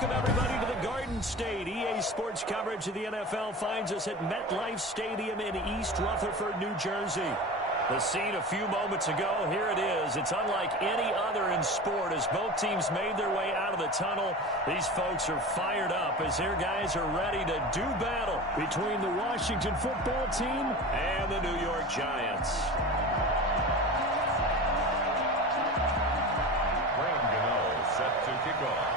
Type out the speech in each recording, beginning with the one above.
Welcome, everybody, to the Garden State. EA Sports coverage of the NFL finds us at MetLife Stadium in East Rutherford, New Jersey. The scene a few moments ago, here it is. It's unlike any other in sport as both teams made their way out of the tunnel. These folks are fired up as their guys are ready to do battle between the Washington football team and the New York Giants. XnO set to kick off.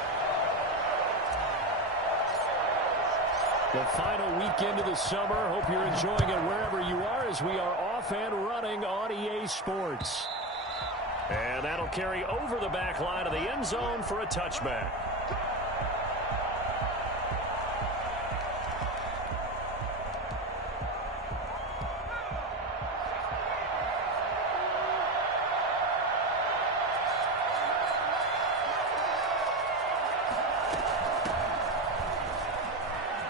The final weekend of the summer. Hope you're enjoying it wherever you are as we are off and running on EA Sports. And that'll carry over the back line of the end zone for a touchback.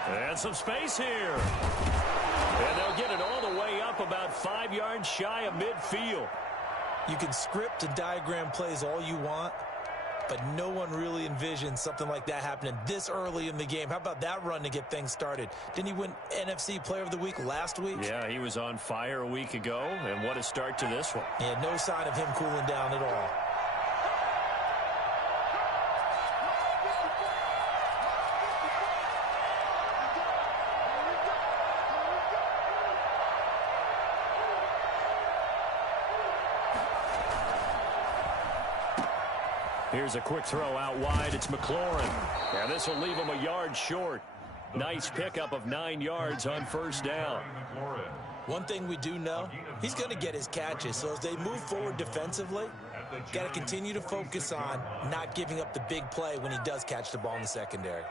And some space here. And they'll get it all the way up about 5 yards shy of midfield. You can script and diagram plays all you want, but no one really envisions something like that happening this early in the game. How about that run to get things started? Didn't he win NFC Player of the Week last week? Yeah, he was on fire a week ago, and what a start to this one. Yeah, no sign of him cooling down at all. Here's a quick throw out wide. It's McLaurin. And this will leave him a yard short. Nice pickup of 9 yards on first down. One thing we do know, he's going to get his catches. So as they move forward defensively, got to continue to focus on not giving up the big play when he does catch the ball in the secondary.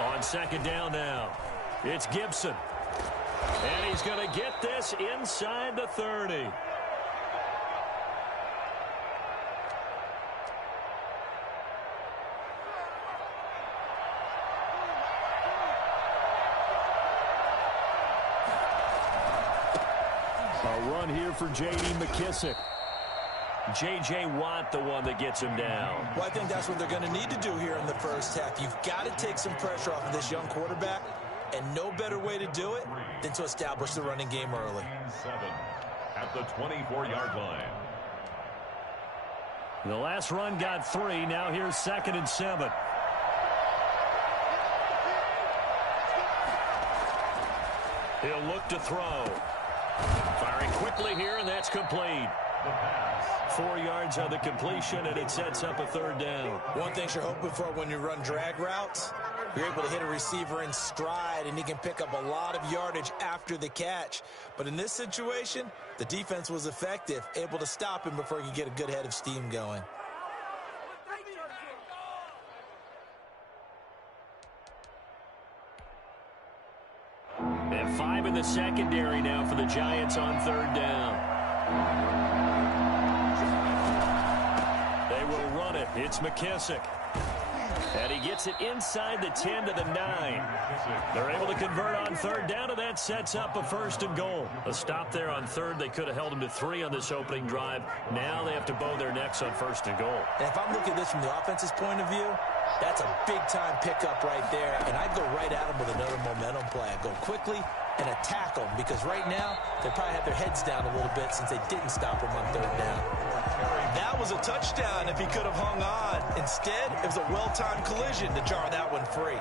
On second down now, it's Gibson. And he's going to get this inside the 30. A run here for J.D. McKissick. J.J. Watt, the one that gets him down. Well, I think that's what they're going to need to do here in the first half. You've got to take some pressure off of this young quarterback. And no better way to do it than to establish the running game early. 7 at the 24-yard line. The last run got 3. Now here's 2nd and 7. He'll look to throw. Firing quickly here, and that's complete. 4 yards on the completion, and it sets up a 3rd down. One thing you're hoping for when you run drag routes, you're able to hit a receiver in stride, and he can pick up a lot of yardage after the catch. But in this situation, the defense was effective, able to stop him before he could get a good head of steam going. And 5 in the secondary now for the Giants on 3rd down. They will run it. It's McKissick. And he gets it inside the 10 to the 9. They're able to convert on 3rd down, and that sets up a 1st and goal. A stop there on 3rd. They could have held him to 3 on this opening drive. Now they have to bow their necks on 1st and goal. And if I'm looking at this from the offense's point of view, that's a big-time pickup right there. And I'd go right at him with another momentum play. I'd go quickly and attack them because right now they probably have their heads down a little bit since they didn't stop him on 3rd down. That was a touchdown if he could have hung on. Instead, it was a well-timed collision to jar that one free.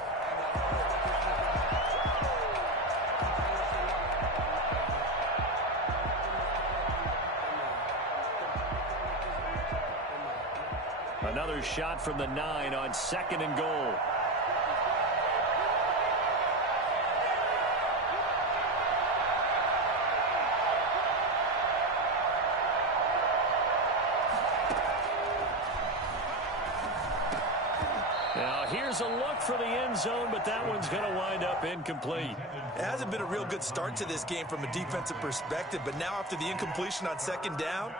Another shot from the 9 on 2nd and goal. Now here's a look for the end zone, but that one's going to wind up incomplete. It hasn't been a real good start to this game from a defensive perspective, but now after the incompletion on 2nd down,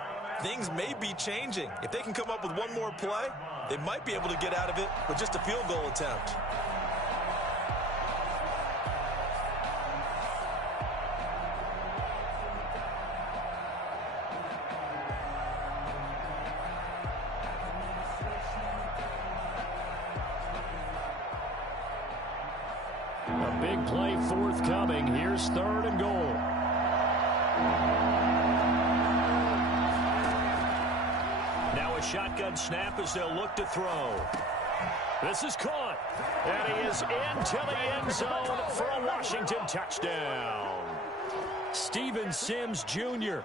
things may be changing. If they can come up with one more play, they might be able to get out of it with just a field goal attempt. play forthcoming. Here's 3rd and goal. Now a shotgun snap as they'll look to throw. This is caught. And he is into the end zone for a Washington touchdown. Steven Sims Jr.,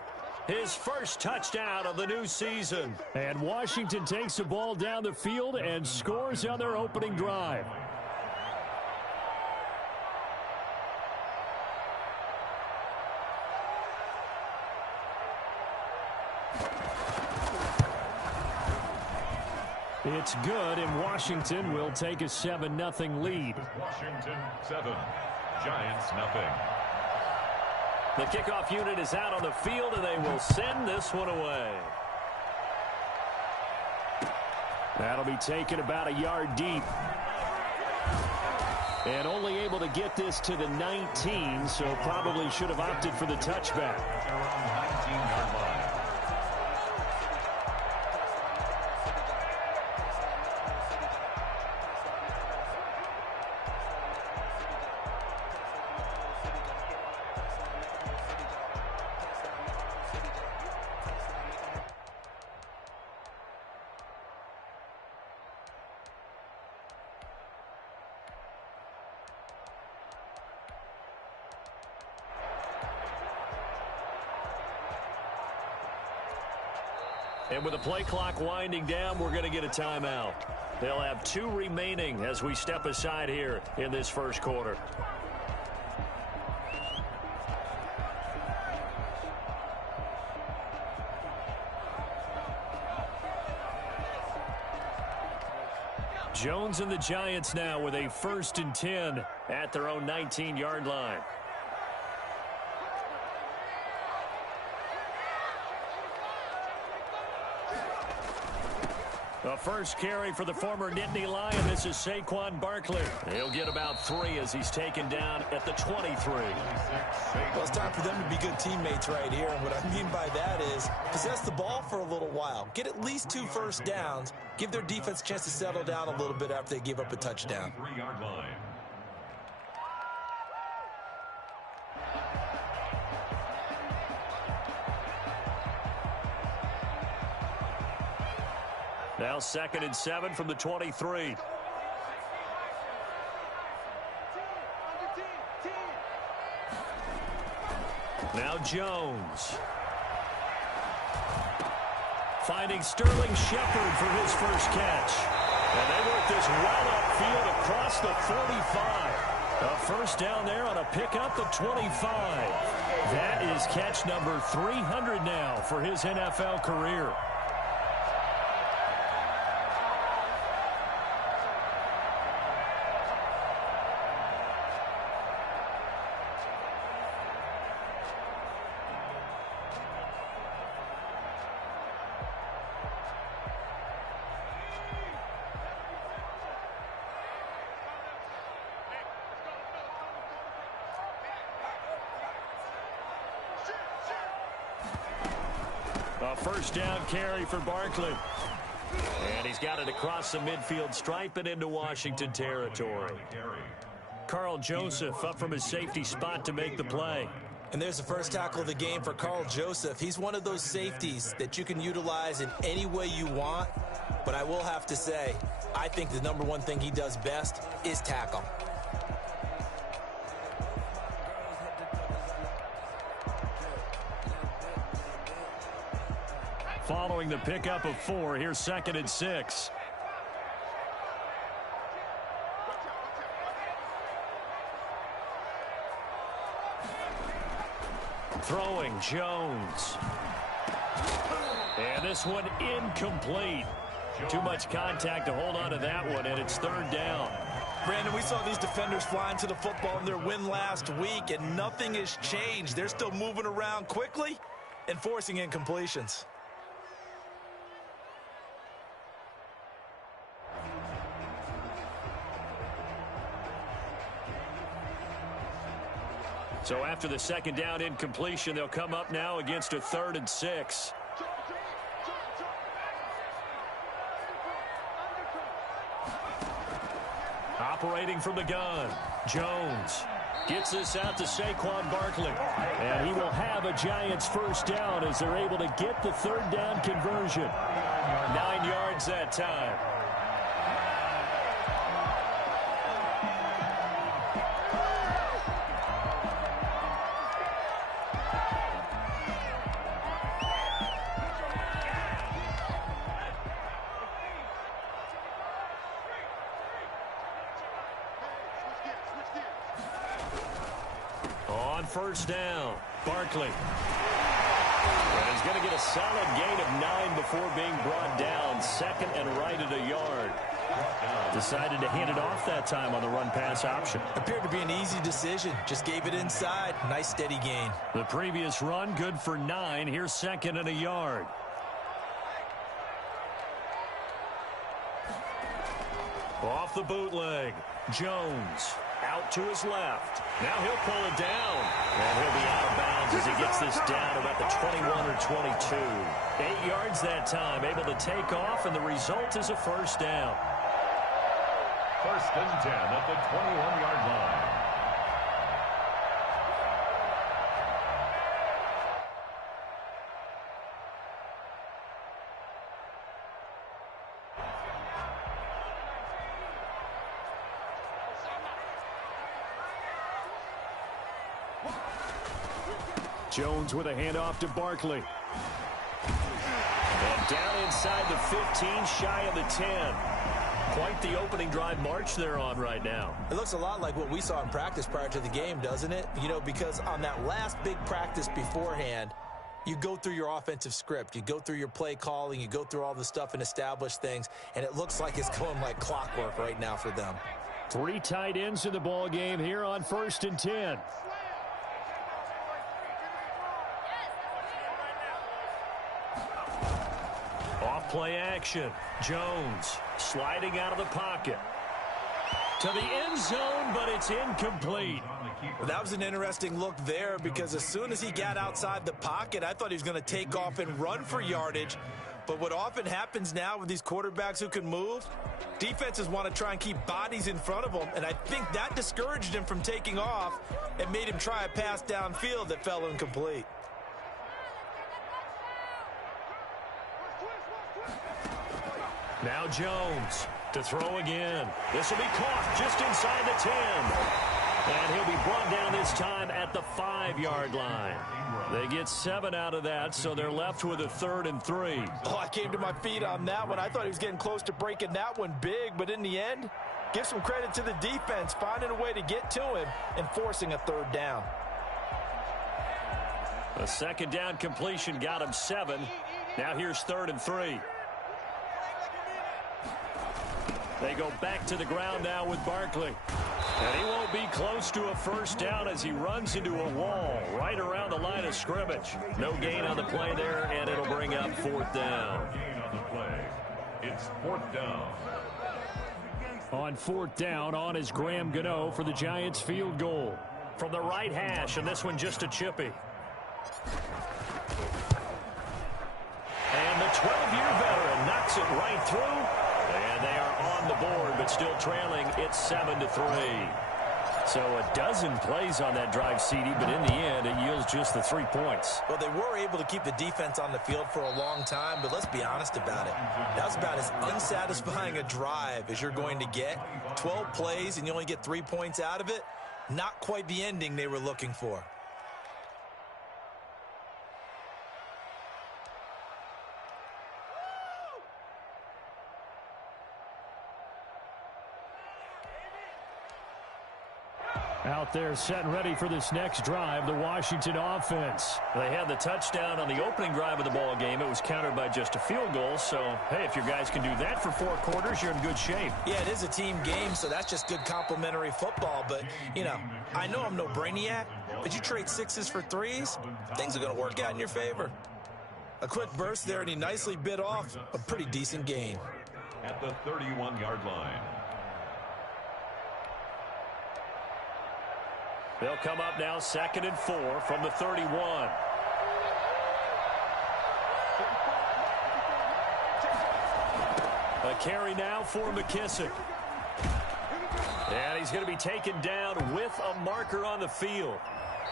his first touchdown of the new season. And Washington takes the ball down the field and scores on their opening drive. It's good, and Washington will take a 7-0 lead. Washington 7, Giants nothing. The kickoff unit is out on the field, and they will send this one away. That'll be taken about a yard deep. And only able to get this to the 19, so probably should have opted for the touchback. Around 19-yard line. And with the play clock winding down, we're going to get a timeout. They'll have 2 remaining as we step aside here in this first quarter. Jones and the Giants now with a 1st and 10 at their own 19-yard line. The first carry for the former Nittany Lion. This is Saquon Barkley. He'll get about 3 as he's taken down at the 23. Well, it's time for them to be good teammates right here. And what I mean by that is possess the ball for a little while. Get at least 2 first downs. Give their defense a chance to settle down a little bit after they give up a touchdown. 3-yard line. Now 2nd and 7 from the 23. Now Jones. Finding Sterling Shepard for his first catch. And they work this well upfield across the 45. A first down there on a pickup at 25. That is catch number 300 now for his NFL career. A first down carry for Barkley. And he's got it across the midfield stripe and into Washington territory. Carl Joseph up from his safety spot to make the play. And there's the first tackle of the game for Carl Joseph. He's one of those safeties that you can utilize in any way you want. But I will have to say, I think the number one thing he does best is tackle. Following the pickup of 4, here's 2nd and 6. Throwing Jones. And this one incomplete. Too much contact to hold on to that one, and it's 3rd down. Brandon, we saw these defenders flying to the football in their win last week, and nothing has changed. They're still moving around quickly and forcing incompletions. So after the 2nd down incompletion, they'll come up now against a 3rd and 6. Operating from the gun, Jones. Gets this out to Saquon Barkley. And he will have a Giants first down as they're able to get the third down conversion. 9 yards that time. On first down, Barkley. And he's going to get a solid gain of 9 before being brought down. Second and right at a yard. Decided to hand it off that time on the run-pass option. Appeared to be an easy decision. Just gave it inside. Nice steady gain. The previous run, good for 9. Here's second and a yard. Off the bootleg. Jones out to his left. Now he'll pull it down. And he'll be out of bounds as he gets this down about the 21 or 22. 8 yards that time, able to take off, and the result is a first down. First and 10 at the 21-yard line. Jones with a handoff to Barkley. And down inside the 15, shy of the 10. Quite the opening drive march they're on right now. It looks a lot like what we saw in practice prior to the game, doesn't it? You know, because on that last big practice beforehand, you go through your offensive script. You go through your play calling. You go through all the stuff and establish things. And it looks like it's going like clockwork right now for them. 3 tight ends in the ball game here on first and 10. Play action. Jones sliding out of the pocket to the end zone, but it's incomplete. Well, that was an interesting look there because as soon as he got outside the pocket, I thought he was going to take off and run for yardage. But what often happens now with these quarterbacks who can move, defenses want to try and keep bodies in front of them, and I think that discouraged him from taking off and made him try a pass downfield that fell incomplete. Now Jones to throw again. This will be caught just inside the 10. And he'll be brought down this time at the 5-yard line. They get 7 out of that, so they're left with a 3rd and 3. Oh, I came to my feet on that one. I thought he was getting close to breaking that one big, but in the end, give some credit to the defense, finding a way to get to him and forcing a 3rd down. A 2nd down completion got him 7. Now here's 3rd and 3. They go back to the ground now with Barkley. And he won't be close to a first down as he runs into a wall right around the line of scrimmage. No gain on the play there, and it'll bring up 4th down. Gain on the play. It's 4th down. On 4th down, on is XnO for the Giants field goal. From the right hash, and this one just a chippy. And the 12-year veteran knocks it right through. And they are on the board, but still trailing. It's 7-3. So a dozen plays on that drive, CD, but in the end, it yields just the 3 points. Well, they were able to keep the defense on the field for a long time, but let's be honest about it. That was about as unsatisfying a drive as you're going to get. 12 plays, and you only get 3 points out of it. Not quite the ending they were looking for. Out there set and ready for this next drive, the Washington offense. They had the touchdown on the opening drive of the ball game. It was countered by just a field goal. So, hey, if your guys can do that for 4 quarters, you're in good shape. Yeah, it is a team game, so that's just good complimentary football. But, you know, I know I'm no brainiac, but you trade 6s for 3s, things are going to work out in your favor. A quick burst there, and he nicely bit off a pretty decent gain. At the 31-yard line. They'll come up now 2nd and 4 from the 31. A carry now for McKissick. And he's going to be taken down with a marker on the field.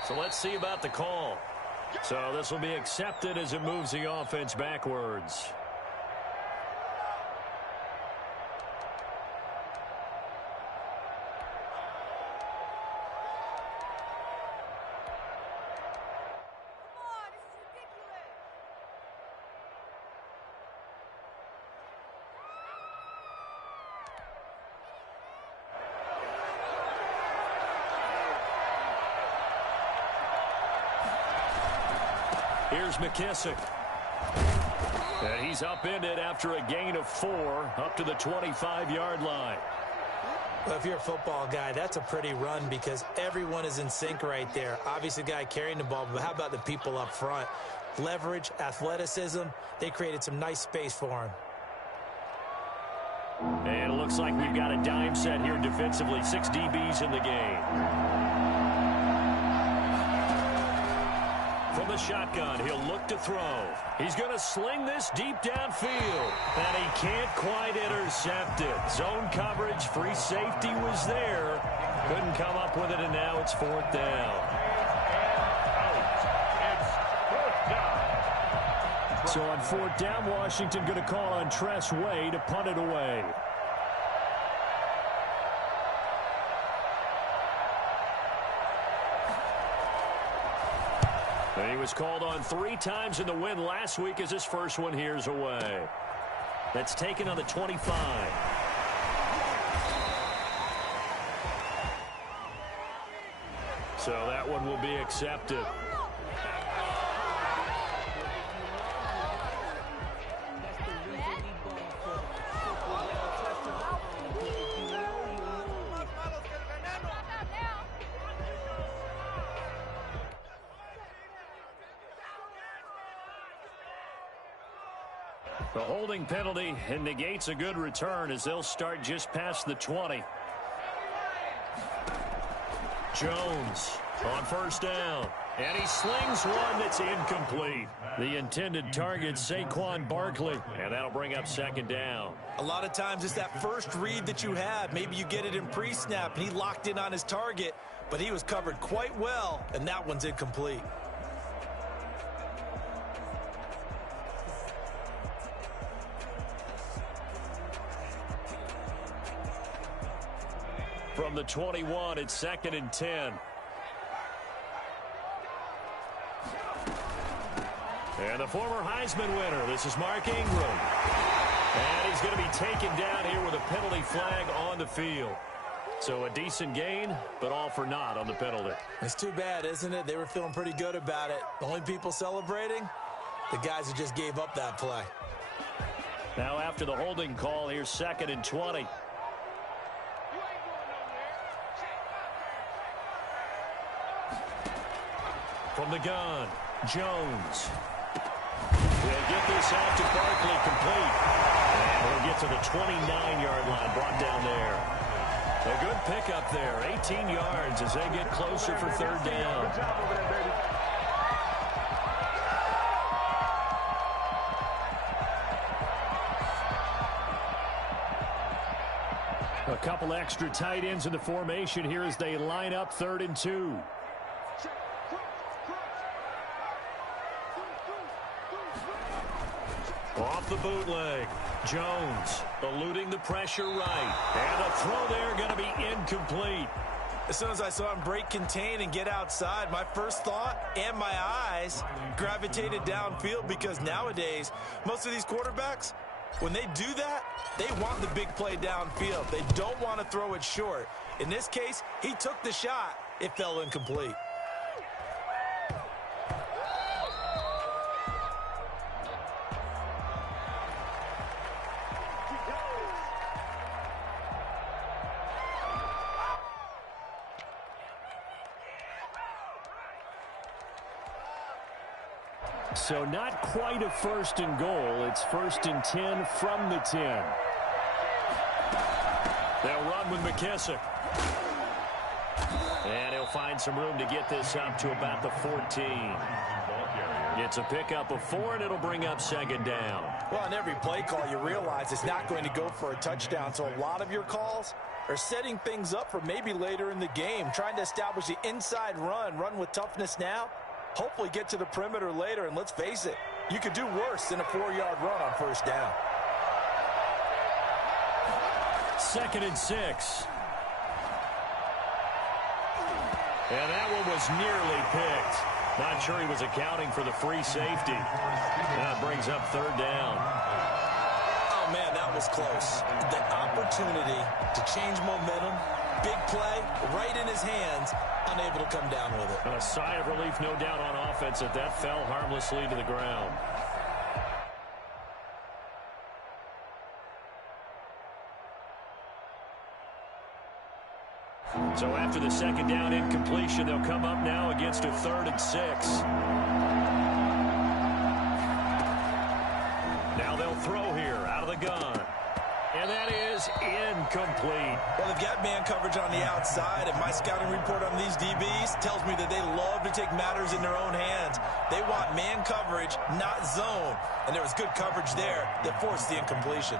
So let's see about the call. So this will be accepted as it moves the offense backwards. Here's McKissick. And he's upended after a gain of 4 up to the 25-yard line. Well, if you're a football guy, that's a pretty run because everyone is in sync right there. Obviously, the guy carrying the ball, but how about the people up front? Leverage, athleticism, they created some nice space for him. And it looks like we've got a dime set here defensively. 6 DBs in the game. From the shotgun, he'll look to throw. He's going to sling this deep downfield. And he can't quite intercept it. Zone coverage, free safety was there. Couldn't come up with it, and now it's 4th down. So on 4th down, Washington going to call on Tress Way to punt it away. And he was called on 3 times in the win last week as his first one here's away. That's taken on the 25. So that one will be accepted. The holding penalty and negates a good return as they'll start just past the 20. Jones on 1st down. And he slings one that's incomplete. The intended target, Saquon Barkley. And that'll bring up 2nd down. A lot of times it's that first read that you have. Maybe you get it in pre-snap and he locked in on his target, but he was covered quite well, and that one's incomplete. From the 21, it's 2nd and 10. And the former Heisman winner, this is Mark Ingram. And he's going to be taken down here with a penalty flag on the field. So a decent gain, but all for naught on the penalty. It's too bad, isn't it? They were feeling pretty good about it. The only people celebrating, the guys who just gave up that play. Now after the holding call, here's 2nd and 20. From the gun, Jones. We'll get this out to Barkley complete. And we'll get to the 29-yard line, brought down there. A good pickup there, 18 yards as they get closer for 3rd down. A couple extra tight ends in the formation here as they line up 3rd and 2. Off the bootleg, Jones eluding the pressure right. And a throw there going to be incomplete. As soon as I saw him break contain and get outside, my first thought and my eyes gravitated downfield because nowadays, most of these quarterbacks, when they do that, they want the big play downfield. They don't want to throw it short. In this case, he took the shot. It fell incomplete. So not quite a 1st and goal. It's 1st and 10 from the 10. They'll run with McKissick. And he'll find some room to get this up to about the 14. It's a pickup of 4, and it'll bring up 2nd down. Well, on every play call, you realize it's not going to go for a touchdown. So a lot of your calls are setting things up for maybe later in the game, trying to establish the inside run with toughness now, hopefully get to the perimeter later, and let's face it, you could do worse than a 4-yard run on first down. 2nd and 6. And that one was nearly picked. Not sure he was accounting for the free safety. That brings up 3rd down. Oh, man, that was close. The opportunity to change momentum, big play, right in his hands, unable to come down with it. And a sigh of relief, no doubt, on offense that fell harmlessly to the ground. So after the 2nd down incompletion, they'll come up now against a 3rd and 6. Now they'll throw here out of the gun. And that is incomplete. Well, they've got man coverage on the outside, and my scouting report on these DBs tells me that they love to take matters in their own hands. They want man coverage, not zone. And there was good coverage there that forced the incompletion.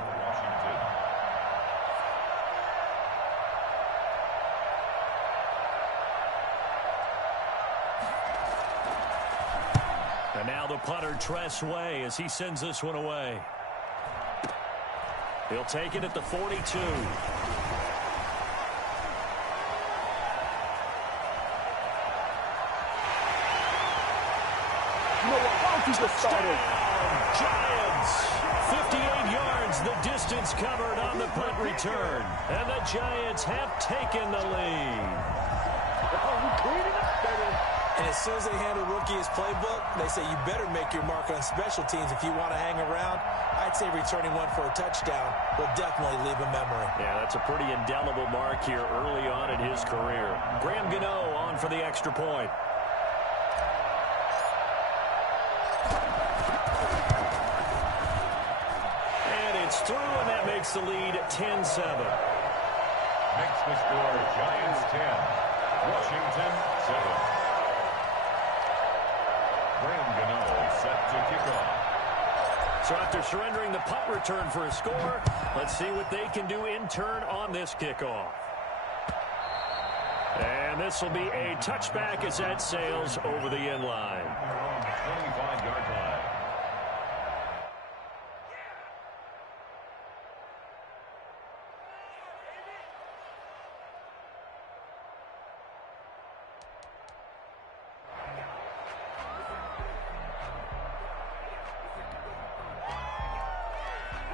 And now the punter, Tress Way, as he sends this one away. He'll take it at the 42. You know what? Why don't you just start it? Giants! 58 yards, the distance covered on the punt return. And the Giants have taken the lead. And as soon as they hand a rookie his playbook, they say you better make your mark on special teams if you want to hang around. I'd say returning one for a touchdown will definitely leave a memory. Yeah, that's a pretty indelible mark here early on in his career. XnO on for the extra point. And it's through, and that makes the lead 10-7. Makes the score Giants 10, Washington 7. XnO set to kick off. So after surrendering the punt return for a score, let's see what they can do in turn on this kickoff. And this will be a touchback as that sails over the end line. 25-yard line.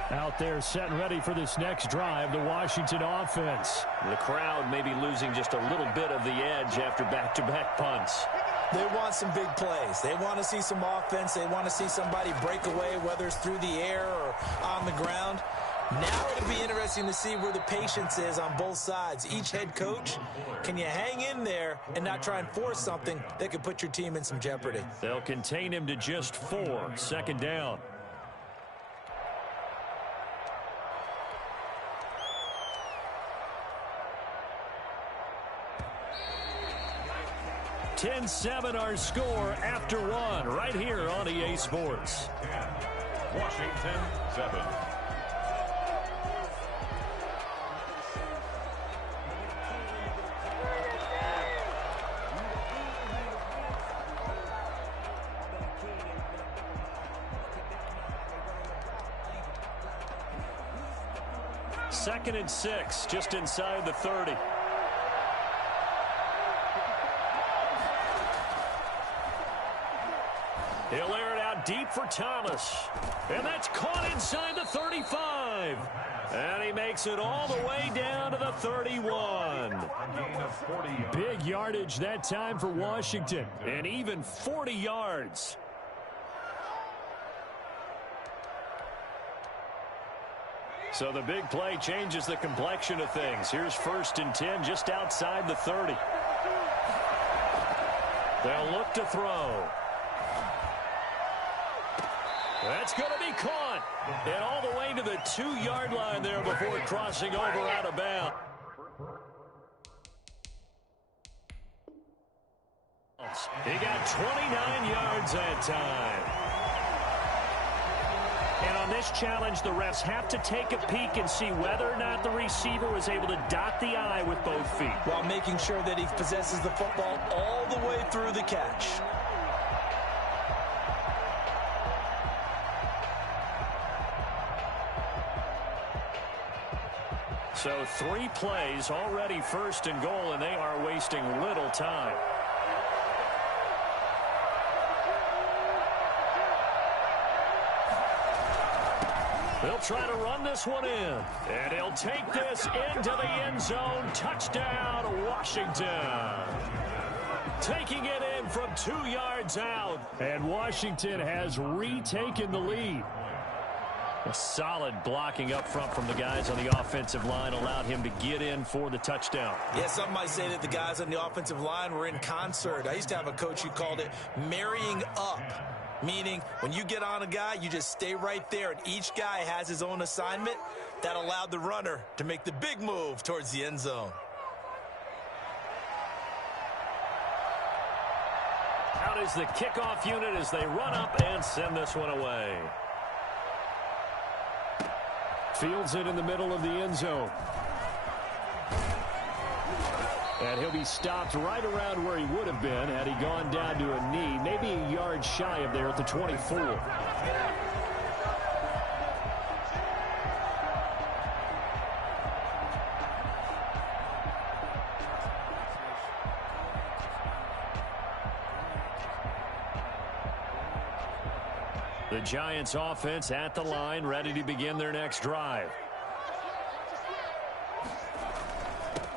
Out there set and ready for this next drive, the Washington offense. The crowd may be losing just a little bit of the edge after back-to-back punts. They want some big plays. They want to see some offense. They want to see somebody break away, whether it's through the air or on the ground. Now it'll be interesting to see where the patience is on both sides. Each head coach, can you hang in there and not try and force something that could put your team in some jeopardy? They'll contain him to just 4. 2nd down. (10-7) our score after 1 right here on EA Sports. Washington 7. Second and 6, just inside the 30. He'll air it out deep for Thomas. And that's caught inside the 35. And he makes it all the way down to the 31. Big yardage that time for Washington. And even 40 yards. So the big play changes the complexion of things. Here's 1st and 10 just outside the 30. They'll look to throw. That's going to be caught. And all the way to the 2-yard line there before crossing over out of bounds. He got 29 yards that time. And on this challenge, the refs have to take a peek and see whether or not the receiver was able to dot the I with both feet, while making sure that he possesses the football all the way through the catch. So 3 plays already, 1st and goal, and they are wasting little time. They'll try to run this one in. And he'll take this into the end zone. Touchdown, Washington. Taking it in from 2 yards out. And Washington has retaken the lead. A solid blocking up front from the guys on the offensive line allowed him to get in for the touchdown. Yeah, some might say that the guys on the offensive line were in concert. I used to have a coach who called it marrying up, meaning when you get on a guy, you just stay right there, and each guy has his own assignment. That allowed the runner to make the big move towards the end zone. Out is the kickoff unit as they run up and send this one away. Fields it in the middle of the end zone. And he'll be stopped right around where he would have been had he gone down to a knee, maybe a yard shy of there at the 24. The Giants offense at the line, ready to begin their next drive.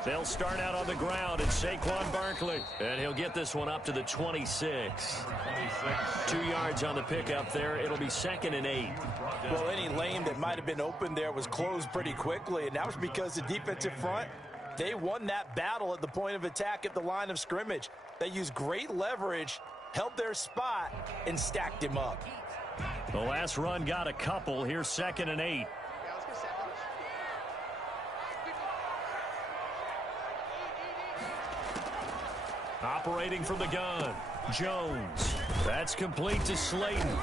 They'll start out on the ground. It's Saquon Barkley. And he'll get this one up to the 26. 2 yards on the pickup there. It'll be 2nd and 8. Well, any lane that might have been open there was closed pretty quickly, and that was because the defensive front, they won that battle at the point of attack at the line of scrimmage. They used great leverage, held their spot, and stacked him up. The last run got a couple. Here's 2nd and 8. Operating from the gun, Jones. That's complete to Slayton.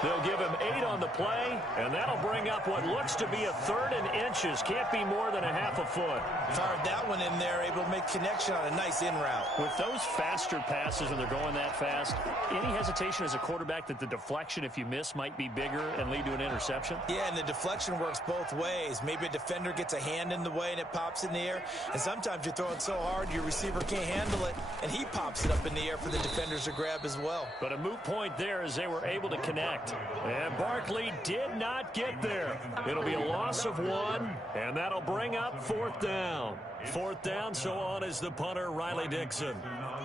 They'll give him 8 on the play, and that'll bring up what looks to be a 3rd and inches. Can't be more than a half a foot. Fired that one in there, able to make connection on a nice in route. With those faster passes when they're going that fast, any hesitation as a quarterback that the deflection, if you miss, might be bigger and lead to an interception? Yeah, and the deflection works both ways. Maybe a defender gets a hand in the way and it pops in the air, and sometimes you throw it so hard your receiver can't handle it, and he pops it up in the air for the defenders to grab as well. But a moot point there as they were able to connect. And Barkley did not get there. It'll be a loss of 1, and that'll bring up 4th down. 4th down, so on is the punter, Riley Dixon.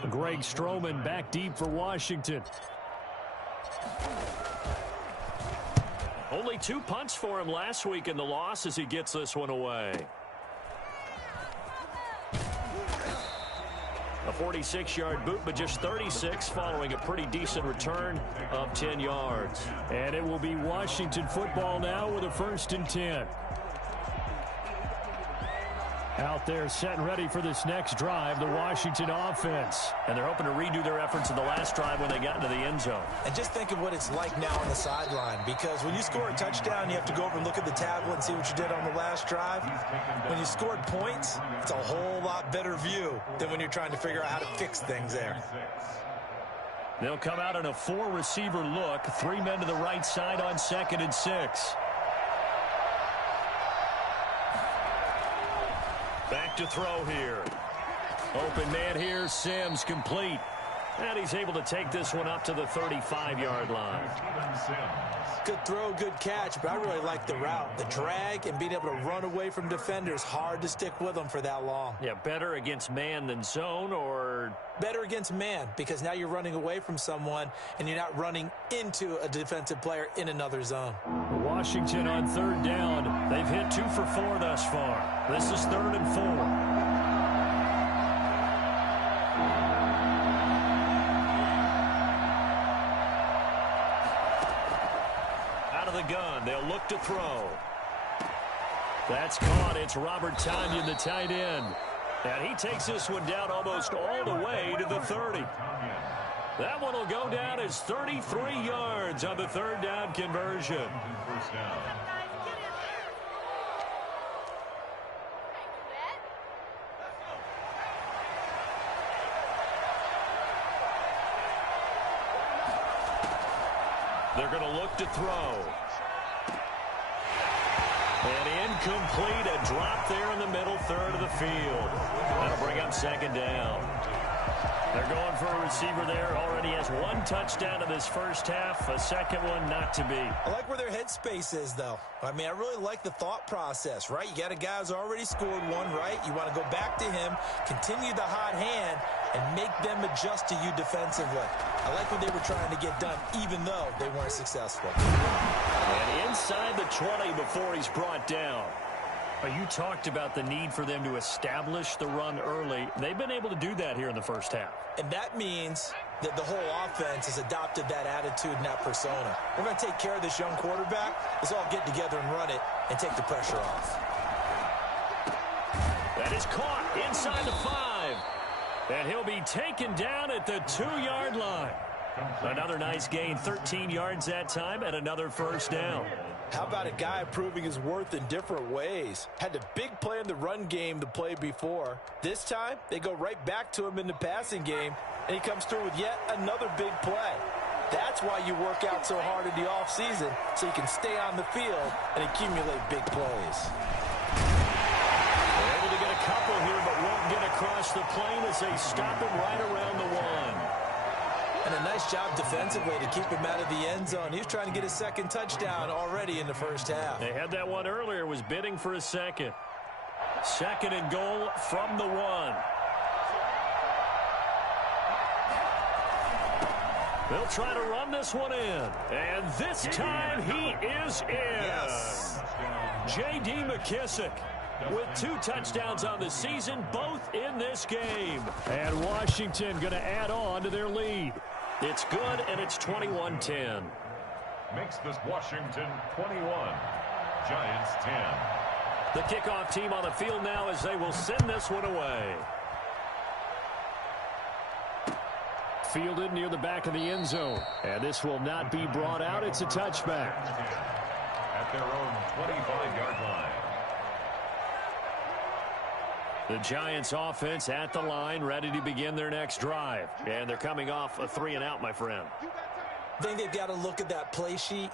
Greg Stroman back deep for Washington. Only 2 punts for him last week in the loss as he gets this one away. A 46-yard boot, but just 36 following a pretty decent return of 10 yards. And it will be Washington football now with a 1st and 10. Out there set and ready for this next drive, the Washington offense. And they're hoping to redo their efforts in the last drive when they got into the end zone. And just think of what it's like now on the sideline, because when you score a touchdown, you have to go over and look at the tablet and see what you did on the last drive. When you scored points, it's a whole lot better view than when you're trying to figure out how to fix things there. They'll come out in a 4-receiver look, 3 men to the right side on 2nd and 6. Back to throw here. Open man here, Sims complete. And he's able to take this one up to the 35-yard line. Good throw, good catch, but I really like the route. The drag and being able to run away from defenders, hard to stick with them for that long. Yeah, better against man than zone, or? Better against man, because now you're running away from someone and you're not running into a defensive player in another zone. Washington on 3rd down. They've hit 2 for 4 thus far. This is 3rd and 4. The gun. They'll look to throw. That's caught. It's Robert Tonyan, the tight end. And he takes this one down almost all the way to the 30. That one will go down as 33 yards on the third down conversion. First down. They're going to look to throw. And incomplete, a drop there in the middle third of the field. That'll bring up second down. They're going for a receiver there. Already has one touchdown in this first half. A second one not to be. I like where their headspace is, though. I mean, I really like the thought process, right? You got a guy who's already scored one, right? You want to go back to him, continue the hot hand, and make them adjust to you defensively. I like what they were trying to get done, even though they weren't successful. And inside the 20 before he's brought down. You talked about the need for them to establish the run early. They've been able to do that here in the first half. And that means that the whole offense has adopted that attitude and that persona. We're going to take care of this young quarterback. Let's all get together and run it and take the pressure off. That is caught inside the 5. And he'll be taken down at the 2-yard line. Another nice gain, 13 yards that time, and another first down. How about a guy proving his worth in different ways? Had a big play in the run game to play before. This time, they go right back to him in the passing game, and he comes through with yet another big play. That's why you work out so hard in the offseason, so you can stay on the field and accumulate big plays. They're able to get a couple here, but won't get across the plane as they stop him right around the 1. And a nice job defensively to keep him out of the end zone. He was trying to get his second touchdown already in the first half. They had that one earlier, was bidding for a second. Second and goal from the 1. They'll try to run this one in. And this time he is in. Yes. J.D. McKissick with 2 touchdowns on the season, both in this game. And Washington going to add on to their lead. It's good, and it's 21-10. Makes this Washington 21. Giants 10. The kickoff team on the field now as they will send this one away. Fielded near the back of the end zone. And this will not be brought out. It's a touchback. At their own 25-yard line. The Giants offense at the line, ready to begin their next drive. And they're coming off a 3-and-out, my friend. I think they've got to look at that play sheet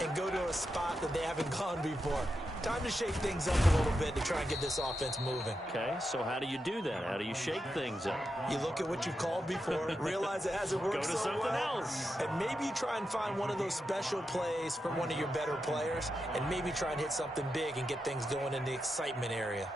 and go to a spot that they haven't gone before. Time to shake things up a little bit to try and get this offense moving. Okay, so how do you do that? How do you shake things up? You look at what you've called before, realize it hasn't worked Go to so something well, else. and maybe you try and find one of those special plays from one of your better players, and maybe try and hit something big and get things going in the excitement area.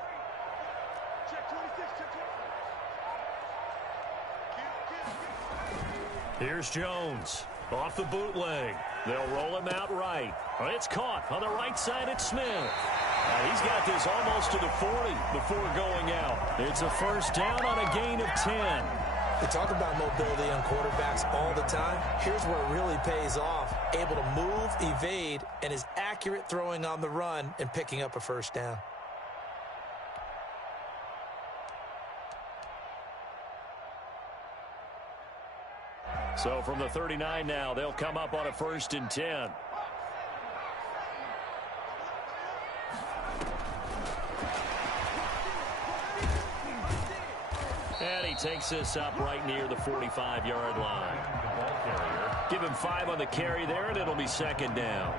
Here's Jones off the bootleg. They'll roll him out right. It's caught on the right side at Smith. He's got this almost to the 40 before going out. It's a first down on a gain of 10. We talk about mobility on quarterbacks all the time. Here's where it really pays off. Able to move, evade, and is accurate throwing on the run and picking up a first down. So from the 39 now, they'll come up on a 1st and 10. And he takes this up right near the 45-yard line. Give him 5 on the carry there, and it'll be second down.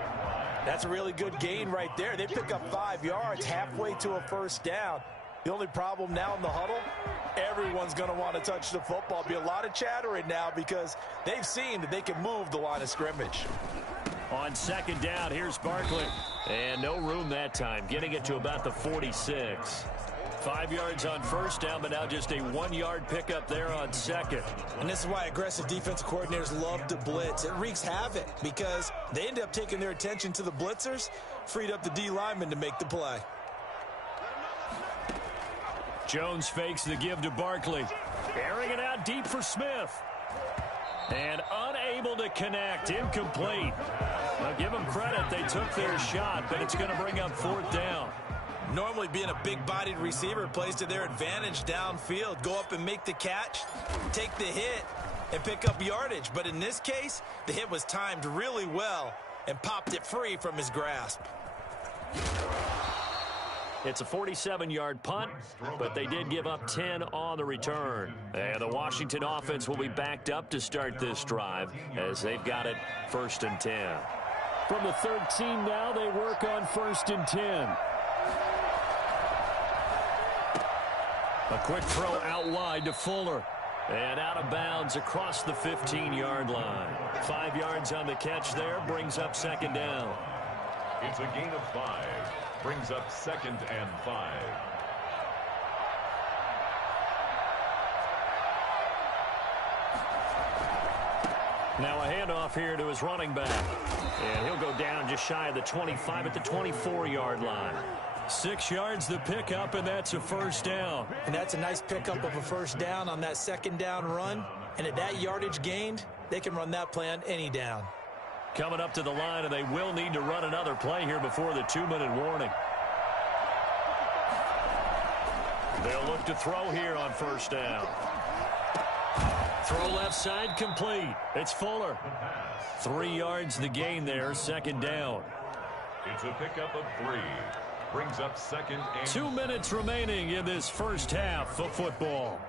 That's a really good gain right there. They pick up 5 yards halfway to a first down. The only problem now in the huddle, everyone's going to want to touch the football. Be a lot of chattering now because they've seen that they can move the line of scrimmage. On second down, here's Barkley. And no room that time, getting it to about the 46. 5 yards on first down, but now just a 1-yard pickup there on second. And this is why aggressive defensive coordinators love to blitz. It wreaks havoc because they end up taking their attention to the blitzers, freed up the D lineman to make the play. Jones fakes the give to Barkley. Airing it out deep for Smith. And unable to connect. Incomplete. I'll give them credit. They took their shot, but it's going to bring up 4th down. Normally being a big-bodied receiver plays to their advantage downfield. Go up and make the catch, take the hit, and pick up yardage. But in this case, the hit was timed really well and popped it free from his grasp. It's a 47-yard punt, but they did give up 10 on the return. And the Washington offense will be backed up to start this drive as they've got it 1st and 10. From the 13 now, they work on 1st and 10. A quick throw out wide to Fuller. And out of bounds across the 15-yard line. 5 yards on the catch there, brings up 2nd down. It's a gain of 5. Brings up 2nd and 5. Now a handoff here to his running back. And he'll go down just shy of the 25 at the 24-yard line. 6 yards the pickup, and that's a 1st down. And that's a nice pickup of a 1st down on that 2nd down run. And at that yardage gained, they can run that play on any down. Coming up to the line, and they will need to run another play here before the 2-minute warning. They'll look to throw here on 1st down. Throw left side complete. It's Fuller. 3 yards the gain there, 2nd down. It's a pickup of 3. Brings up 2nd and 2 minutes remaining in this first half of football.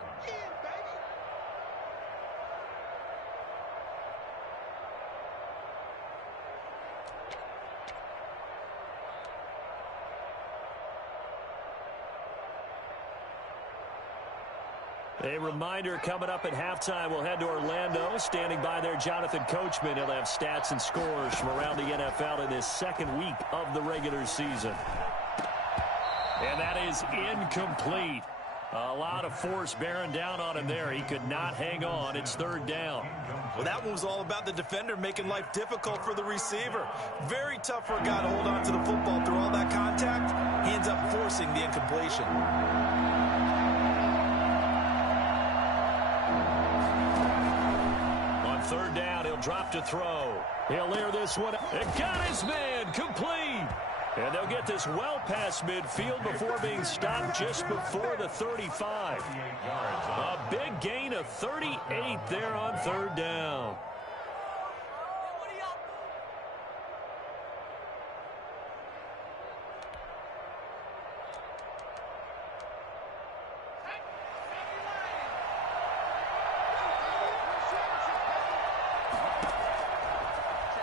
A reminder coming up at halftime, we'll head to Orlando. Standing by there, Jonathan Coachman. He'll have stats and scores from around the NFL in this 2nd week of the regular season. And that is incomplete. A lot of force bearing down on him there. He could not hang on. It's 3rd down. Well, that one was all about the defender making life difficult for the receiver. Very tough for a guy to hold on to the football through all that contact. He ends up forcing the incompletion. On 3rd down, he'll drop to throw. He'll air this one. It got his man complete. And they'll get this well past midfield before being stopped just before the 35. A big gain of 38 there on 3rd down.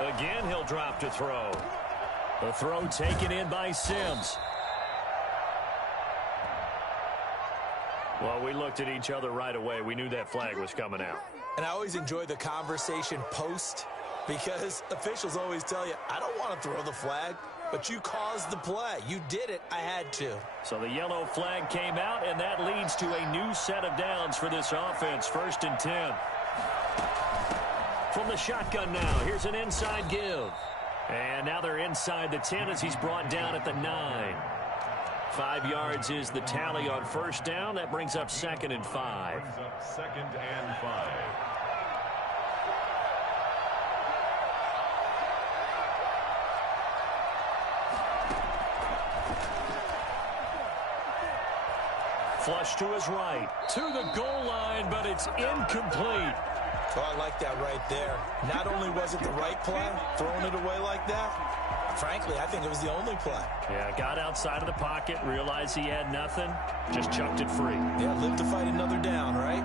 Again, he'll drop to throw. The throw taken in by Sims. Well, we looked at each other right away. We knew that flag was coming out. And I always enjoy the conversation post because officials always tell you, I don't want to throw the flag, but you caused the play. You did it. I had to. So the yellow flag came out, and that leads to a new set of downs for this offense. 1st and 10. From the shotgun now, here's an inside give. And now they're inside the 10 as he's brought down at the 9. 5 yards is the tally on 1st down. That brings up 2nd and 5. brings up 2nd and 5. Flush to his right. To the goal line, but it's incomplete. Oh, I like that right there. Not only was it the right play, throwing it away like that, frankly, I think it was the only play. Yeah, got outside of the pocket, realized he had nothing, just chucked it free. Yeah, live to fight another down, right?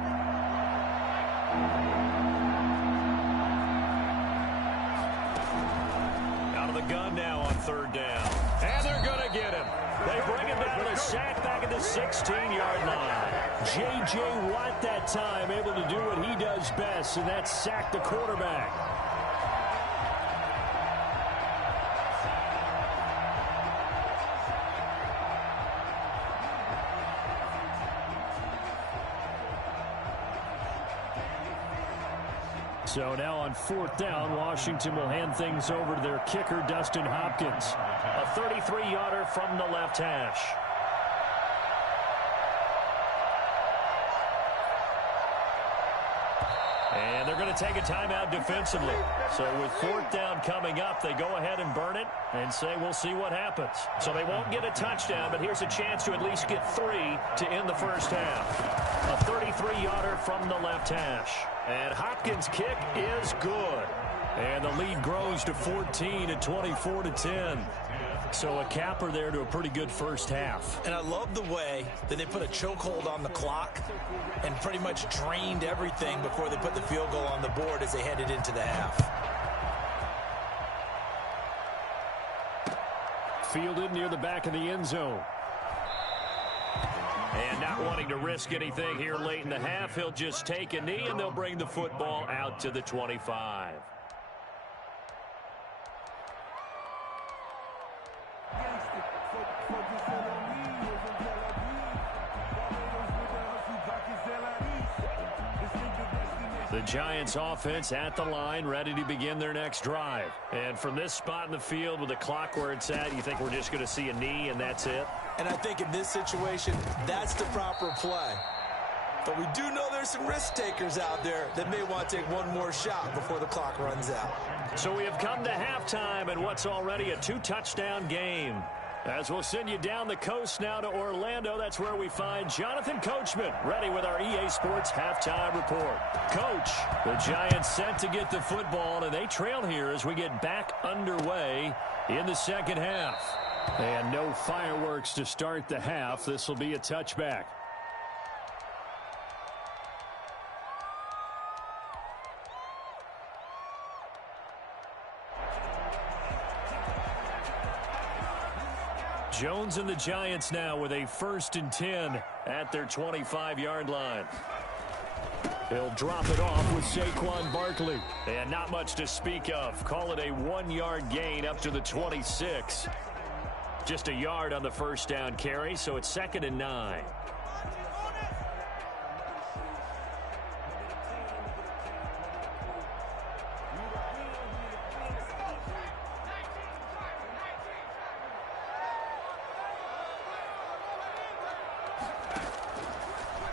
Out of the gun now on 3rd down. And they're going to get him. They bring him down to the sack back at the 16-yard line. J.J. Watt that time able to do what he does best, and that's sack the quarterback. So now on 4th down, Washington will hand things over to their kicker, Dustin Hopkins. A 33-yarder from the left hash. And they're they're going to take a timeout defensively. So with fourth down coming up, they go ahead and burn it and say we'll see what happens. So they won't get a touchdown, but here's a chance to at least get 3 to end the first half. A 33-yarder from the left hash. And Hopkins' kick is good. And the lead grows to 14 at 24-10. So a capper there to a pretty good first half. And I love the way that they put a chokehold on the clock and pretty much drained everything before they put the field goal on the board as they headed into the half. Fielded near the back of the end zone. And not wanting to risk anything here late in the half, he'll just take a knee and they'll bring the football out to the 25. The Giants offense at the line, ready to begin their next drive. And from this spot in the field with the clock where it's at, you think we're just going to see a knee and that's it? And I think in this situation, that's the proper play. But we do know there's some risk takers out there that may want to take one more shot before the clock runs out. So we have come to halftime in what's already a 2-touchdown game. As we'll send you down the coast now to Orlando, that's where we find Jonathan Coachman, ready with our EA Sports halftime report. Coach, the Giants set to get the football, and they trail here as we get back underway in the second half. And no fireworks to start the half. This will be a touchback. Jones and the Giants now with a 1st and 10 at their 25-yard line. He'll drop it off with Saquon Barkley. And not much to speak of. Call it a 1-yard gain up to the 26. Just a yard on the first down carry, so it's 2nd and 9.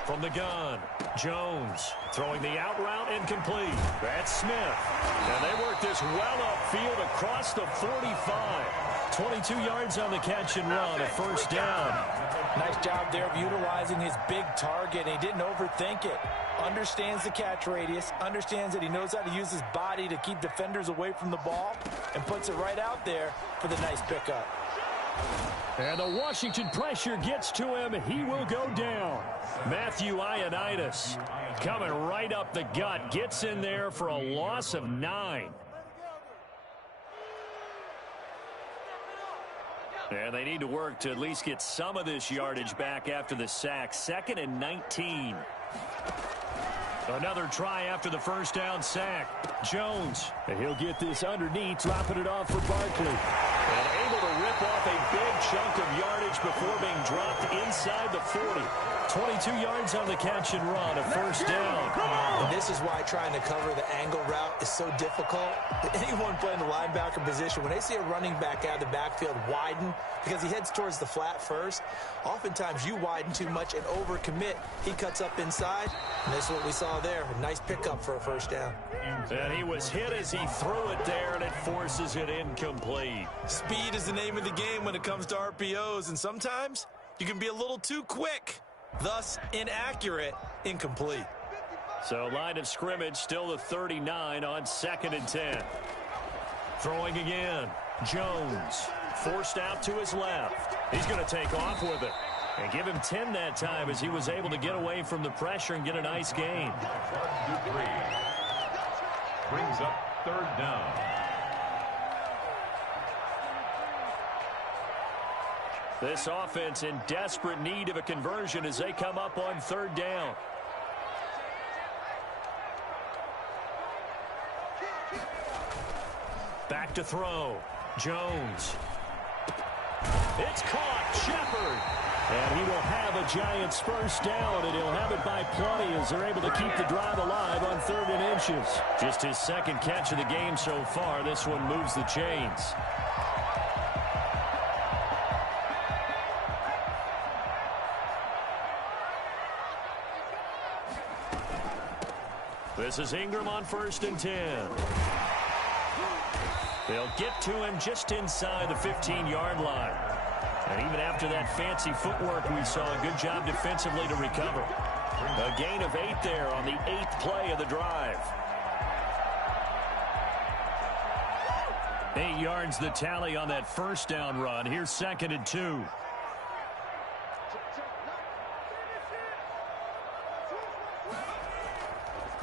From the gun, Jones throwing the out route incomplete. That's Smith. And they work this well upfield across the 45. 22 yards on the catch and run, a 1st down. Nice job there of utilizing his big target. He didn't overthink it. Understands the catch radius, understands that he knows how to use his body to keep defenders away from the ball, and puts it right out there for the nice pickup. And the Washington pressure gets to him. He will go down. Matthew Ioannidis coming right up the gut. Gets in there for a loss of 9. And they need to work to at least get some of this yardage back after the sack. 2nd and 19. Another try after the first down sack. Jones. And he'll get this underneath, dropping it off for Barkley. And able to rip off a big chunk of yardage before being dropped inside the 40. 22 yards on the catch and run, a 1st down. And this is why trying to cover the angle route is so difficult. Anyone playing the linebacker position, when they see a running back out of the backfield widen because he heads towards the flat first, oftentimes you widen too much and overcommit. He cuts up inside, and this is what we saw there. A nice pickup for a 1st down. And he was hit as he threw it there, and it forces it incomplete. Speed is the name of the game when it comes to RPOs, and sometimes you can be a little too quick. Thus, inaccurate, incomplete. So line of scrimmage still the 39 on 2nd and 10. Throwing again. Jones forced out to his left. He's going to take off with it. And give him 10 that time as he was able to get away from the pressure and get a nice gain. Brings up 3rd down. This offense in desperate need of a conversion as they come up on 3rd down. Back to throw. Jones. It's caught. Shepard. And he will have a Giants 1st down, and he'll have it by plenty as they're able to keep the drive alive on 3rd and inches. Just his 2nd catch of the game so far. This one moves the chains. This is Ingram on 1st and 10. They'll get to him just inside the 15-yard line. And even after that fancy footwork we saw, a good job defensively to recover. A gain of 8 there on the 8th play of the drive. 8 yards the tally on that first down run. Here's 2nd and 2.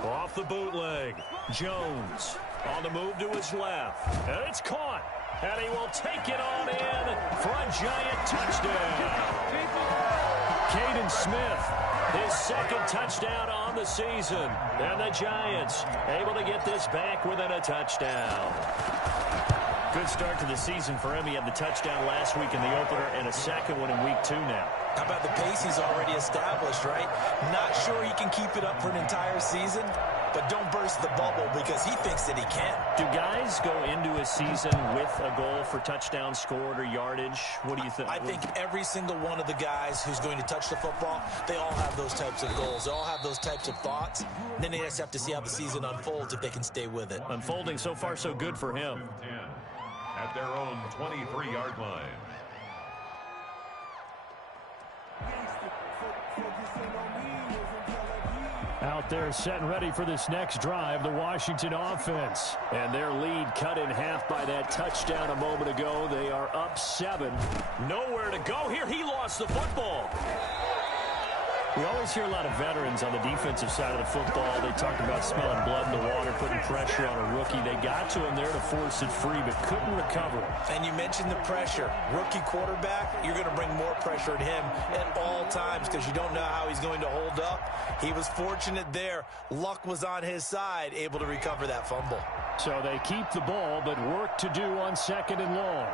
Off the bootleg. Jones on the move to his left. And it's caught. And he will take it on in for a giant touchdown. Caden Smith, his 2nd touchdown on the season. And the Giants able to get this back within a touchdown. Good start to the season for him. He had the touchdown last week in the opener and a 2nd one in week 2 now. How about the pace he's already established, right? Not sure he can keep it up for an entire season, but don't burst the bubble because he thinks that he can. Do guys go into a season with a goal for touchdown scored or yardage? What do you think? I think every single one of the guys who's going to touch the football, they all have those types of goals. They all have those types of thoughts. And then they just have to see how the season unfolds if they can stay with it. Unfolding so far so good for him. At their own 23-yard line. Out there set and ready for this next drive, the Washington offense. And their lead cut in half by that touchdown a moment ago. They are up 7. Nowhere to go here. He lost the football. We always hear a lot of veterans on the defensive side of the football. They talk about smelling blood in the water, putting pressure on a rookie. They got to him there to force it free, but couldn't recover. And you mentioned the pressure. Rookie quarterback, you're going to bring more pressure at him at all times because you don't know how he's going to hold up. He was fortunate there. Luck was on his side, able to recover that fumble. So they keep the ball, but work to do on 2nd and long.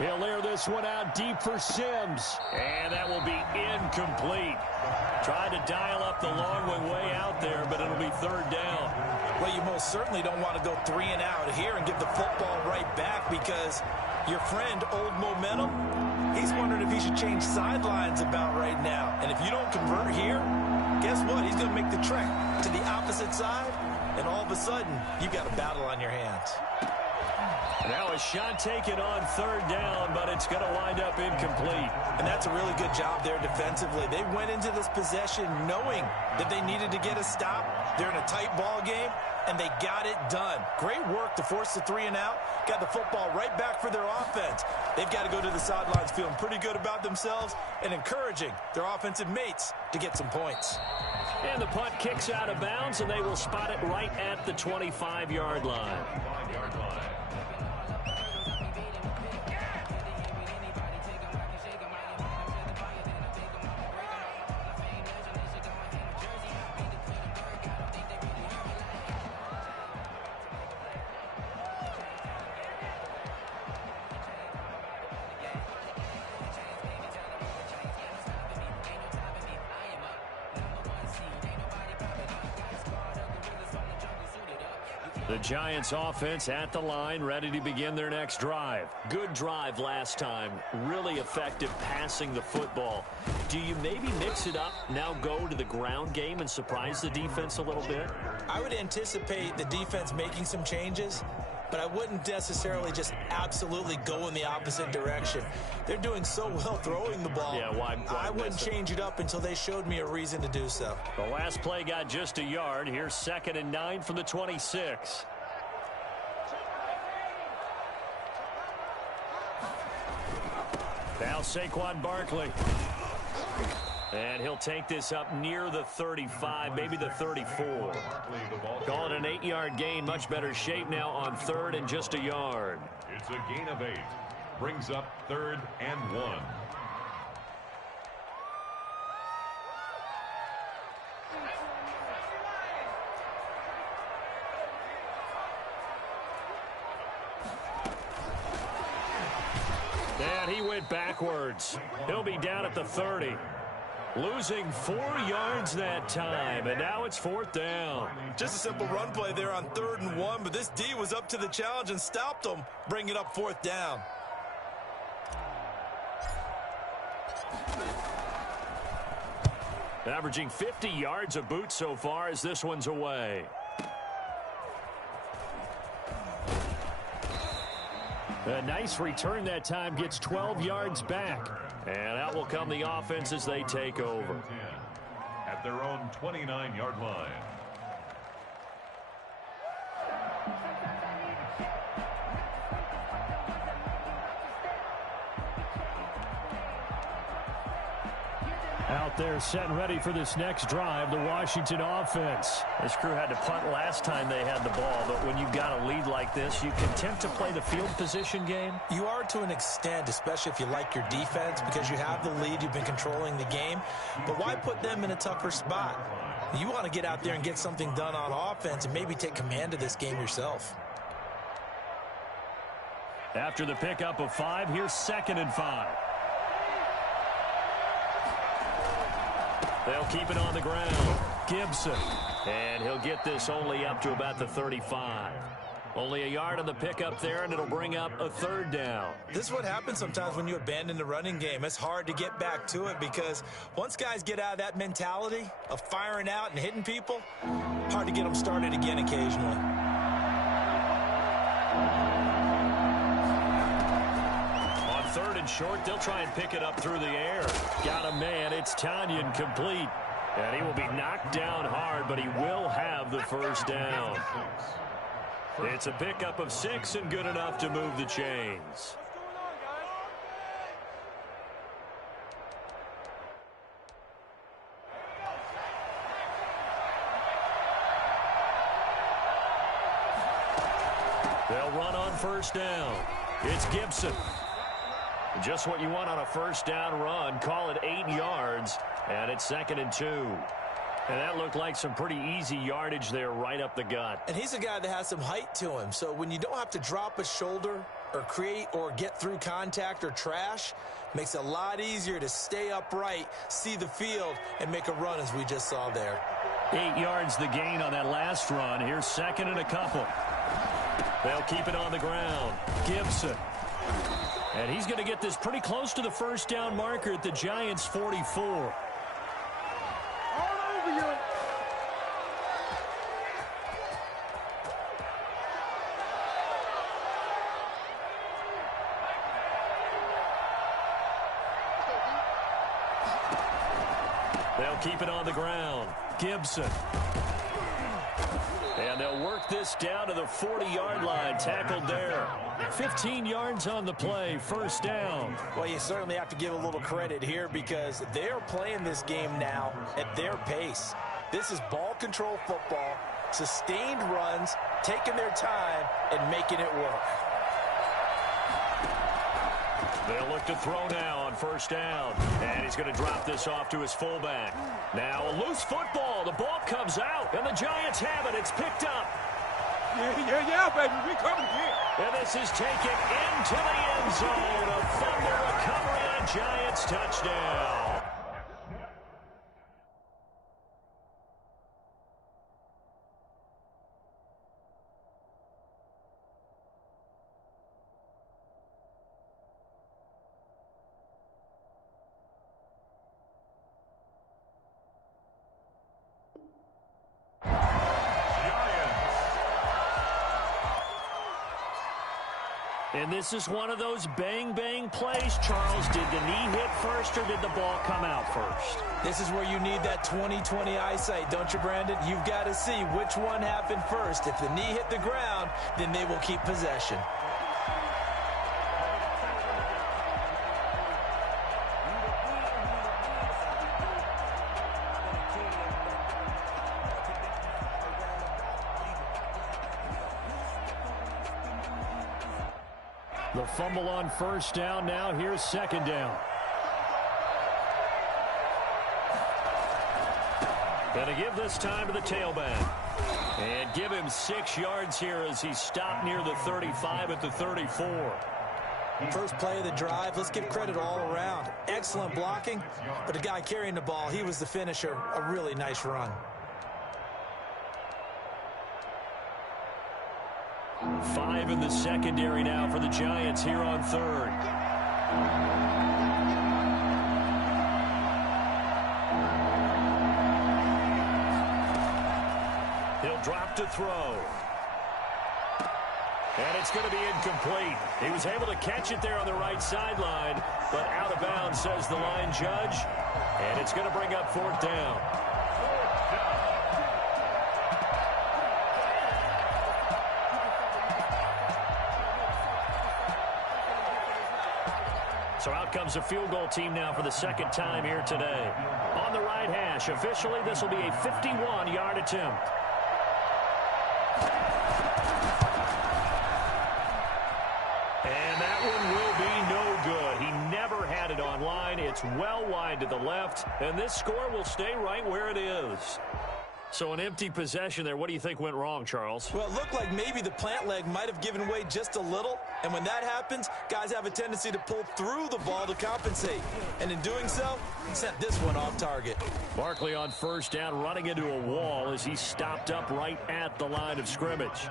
He'll air this one out deep for Sims. And that will be incomplete. Tried to dial up the long way out there, but it'll be 3rd down. Well, you most certainly don't want to go 3 and out here and give the football right back because your friend, Old Momentum, he's wondering if he should change sidelines about right now. And if you don't convert here, guess what? He's going to make the trek to the opposite side, and all of a sudden, you've got a battle on your hands. Now a shot taken on 3rd down, but it's going to wind up incomplete. And that's a really good job there defensively. They went into this possession knowing that they needed to get a stop. They're in a tight ball game, and they got it done. Great work to force the 3 and out. Got the football right back for their offense. They've got to go to the sidelines feeling pretty good about themselves and encouraging their offensive mates to get some points. And the punt kicks out of bounds, and they will spot it right at the 25-yard line. The Giants offense at the line, ready to begin their next drive. Good drive last time. Really effective passing the football. Do you maybe mix it up, now go to the ground game and surprise the defense a little bit? I would anticipate the defense making some changes, but I wouldn't necessarily just absolutely go in the opposite direction. They're doing so well throwing the ball. Yeah, why I wouldn't change it up until they showed me a reason to do so. The last play got just a yard. Here's 2nd and 9 from the 26. Now Saquon Barkley. And he'll take this up near the 35, maybe the 34. Call it an 8-yard gain. Much better shape now on 3rd and just a yard. It's a gain of 8. Brings up 3rd and 1. And he went backwards. He'll be down at the 30. Losing 4 yards that time, and now it's 4th down. Just a simple run play there on 3rd and 1, but this D was up to the challenge and stopped them, bringing up 4th down. Averaging 50 yards a boot so far as this one's away. A nice return that time, gets 12 yards back. And out will come the offense as they take over. At their own 29-yard line. Out there set and ready for this next drive, the Washington offense. This crew had to punt last time they had the ball, but when you've got a lead like this, you can tend to play the field position game. You are to an extent, especially if you like your defense, because you have the lead, you've been controlling the game. But why put them in a tougher spot? You want to get out there and get something done on offense and maybe take command of this game yourself. After the pickup of 5, here's 2nd and 5. They'll keep it on the ground. Gibson. And he'll get this only up to about the 35. Only a yard on the pickup there, and it'll bring up a 3rd down. This is what happens sometimes when you abandon the running game. It's hard to get back to it because once guys get out of that mentality of firing out and hitting people, hard to get them started again occasionally. On 3rd and short, they'll try and pick it up through the air. Got a man. It's Tanyan complete. And he will be knocked down hard, but he will have the 1st down. It's a pickup of 6 and good enough to move the chains. They'll run on 1st down. It's Gibson. Just what you want on a 1st down run. Call it 8 yards, and it's 2nd and 2. And that looked like some pretty easy yardage there right up the gut. And he's a guy that has some height to him, so when you don't have to drop a shoulder or create or get through contact or trash, makes it a lot easier to stay upright, see the field, and make a run as we just saw there. 8 yards the gain on that last run. Here's 2nd and a couple. They'll keep it on the ground. Gibson. And he's going to get this pretty close to the 1st down marker at the Giants' 44. All over you. They'll keep it on the ground. Gibson. And they'll work this down to the 40-yard line. Tackled there. 15 yards on the play. 1st down. Well, you certainly have to give a little credit here because they're playing this game now at their pace. This is ball control football, sustained runs, taking their time, and making it work. They'll look to throw now on 1st down. And he's going to drop this off to his fullback. Now a loose football. The ball comes out, and the Giants have it. It's picked up. Yeah, baby. We coming here. And this is taken into the end zone. A fumble recovery on Giants touchdown. And this is one of those bang-bang plays, Charles. Did the knee hit first or did the ball come out first? This is where you need that 20/20 eyesight, don't you, Brandon? You've got to see which one happened first. If the knee hit the ground, then they will keep possession. The fumble on 1st down. Now here's 2nd down. Gonna give this time to the tailback. And give him 6 yards here as he stopped near the 35 at the 34. First play of the drive, let's give credit all around. Excellent blocking, but the guy carrying the ball, he was the finisher. A really nice run. 5 in the secondary now for the Giants here on 3rd. He'll drop to throw. And it's going to be incomplete. He was able to catch it there on the right sideline, but out of bounds, says the line judge. And it's going to bring up 4th down. So out comes a field goal team now for the second time here today. On the right hash, officially this will be a 51-yard attempt. And that one will be no good. He never had it on line. It's well wide to the left, and this score will stay right where it is. So an empty possession there. What do you think went wrong, Charles? Well, it looked like maybe the plant leg might have given way just a little. And when that happens, guys have a tendency to pull through the ball to compensate. And in doing so, sent this one off target. Barkley on 1st down, running into a wall as he stopped up right at the line of scrimmage.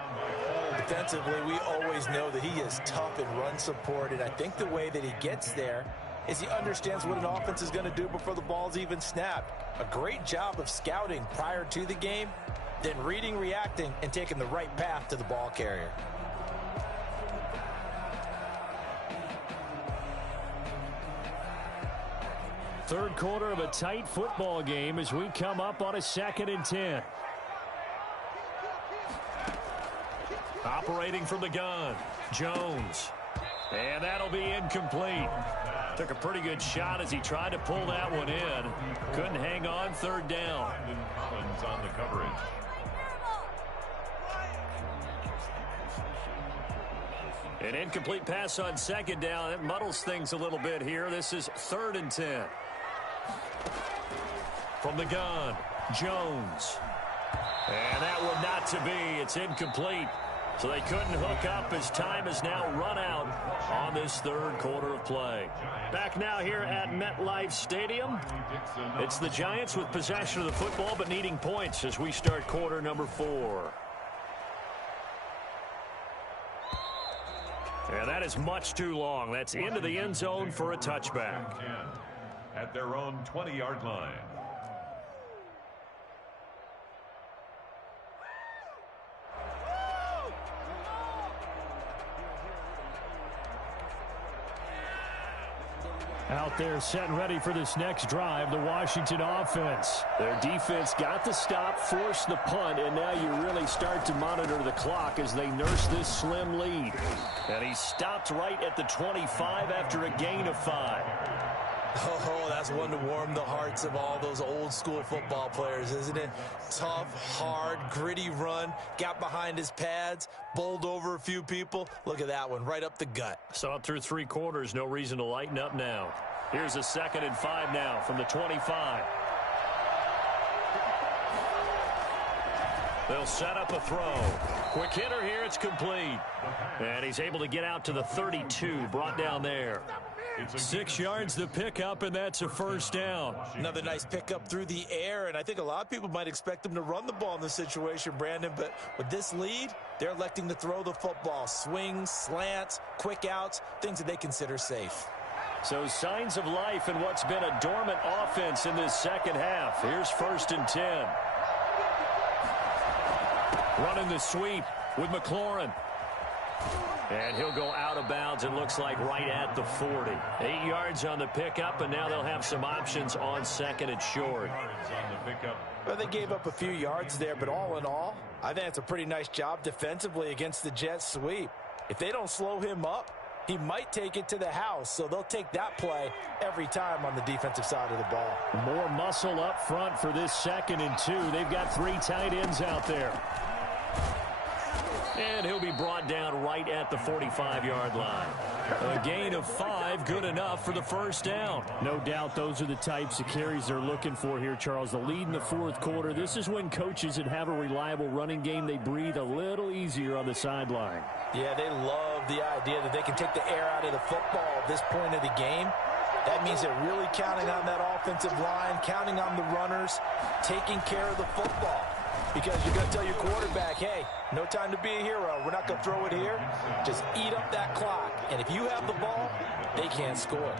Defensively, we always know that he is tough in run support. And I think the way that he gets there is he understands what an offense is going to do before the ball's even snapped. A great job of scouting prior to the game, then reading, reacting, and taking the right path to the ball carrier. Third quarter of a tight football game as we come up on a 2nd and 10. Operating from the gun, Jones. And that'll be incomplete. Took a pretty good shot as he tried to pull that one in. Couldn't hang on, 3rd down. Collins on the coverage. An incomplete pass on 2nd down. It muddles things a little bit here. This is 3rd and 10. From the gun, Jones. And that one not to be. It's incomplete. So they couldn't hook up as time has now run out on this 3rd quarter of play. Back now here at MetLife Stadium. It's the Giants with possession of the football but needing points as we start quarter number 4. And that is much too long. That's into the end zone for a touchback. At their own 20-yard line. Out there set and ready for this next drive, the Washington offense. Their defense got the stop, forced the punt, and now you really start to monitor the clock as they nurse this slim lead. And he stopped right at the 25 after a gain of 5. Oh, that's one to warm the hearts of all those old school football players, isn't it? Tough, hard, gritty run, got behind his pads, bowled over a few people. Look at that one, right up the gut. Saw it through 3 quarters, no reason to lighten up now. Here's a 2nd and 5 now from the 25. They'll set up a throw. Quick hitter here, it's complete. And he's able to get out to the 32, brought down there. 6 yards the pickup, and that's a 1st down. Another nice pickup through the air, and I think a lot of people might expect him to run the ball in this situation, Brandon, but with this lead, they're electing to throw the football. Swings, slants, quick outs, things that they consider safe. So signs of life in what's been a dormant offense in this 2nd half. Here's 1st and 10. Running the sweep with McLaurin. And he'll go out of bounds, it looks like, right at the 40. 8 yards on the pickup, and now they'll have some options on 2nd and short. Well, they gave up a few yards there, but all in all, I think it's a pretty nice job defensively against the Jets sweep. If they don't slow him up, he might take it to the house, so they'll take that play every time on the defensive side of the ball. More muscle up front for this 2nd and 2. They've got 3 tight ends out there. And he'll be brought down right at the 45-yard line. A gain of 5, good enough for the 1st down. No doubt those are the types of carries they're looking for here, Charles. The lead in the 4th quarter. This is when coaches that have a reliable running game, they breathe a little easier on the sideline. Yeah, they love the idea that they can take the air out of the football at this point of the game. That means they're really counting on that offensive line, counting on the runners, taking care of the football. Because you're going to tell your quarterback, hey, no time to be a hero. We're not going to throw it here. Just eat up that clock. And if you have the ball, they can't score.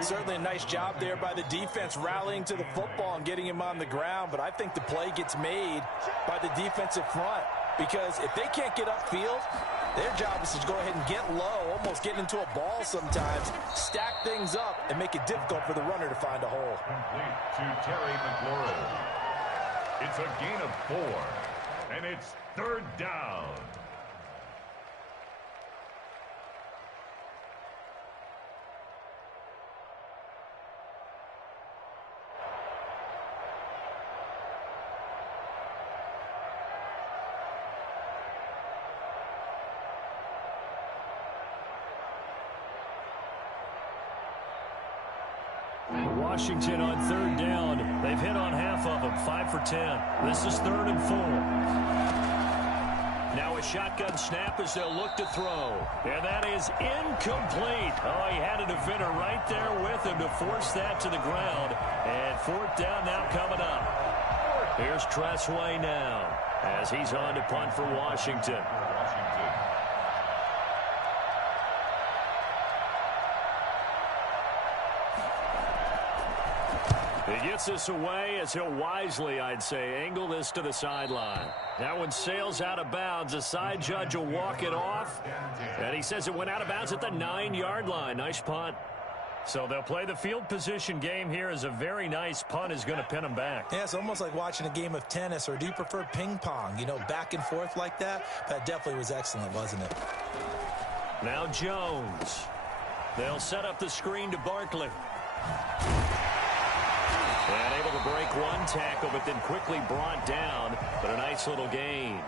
Certainly a nice job there by the defense rallying to the football and getting him on the ground, but I think the play gets made by the defensive front because if they can't get upfield, their job is to go ahead and get low, almost get into a ball sometimes, stack things up, and make it difficult for the runner to find a hole. Complete to Terry McLaurin. It's a gain of 4, and it's 3rd down. Washington on 3rd down. They've hit on half of them, 5 for 10. This is 3rd and 4. Now a shotgun snap as they'll look to throw. And that is incomplete. Oh, he had a defender right there with him to force that to the ground. And 4th down now coming up. Here's Tressway now as he's on to punt for Washington. He gets this away as he'll wisely, I'd say, angle this to the sideline. That one sails out of bounds. The side judge will walk it off. And he says it went out of bounds at the 9-yard line. Nice punt. So they'll play the field position game here as a very nice punt is going to pin them back. Yeah, it's almost like watching a game of tennis, or do you prefer ping pong? You know, back and forth like that? That definitely was excellent, wasn't it? Now Jones. They'll set up the screen to Barkley. And able to break one tackle, but then quickly brought down. But a nice little gain.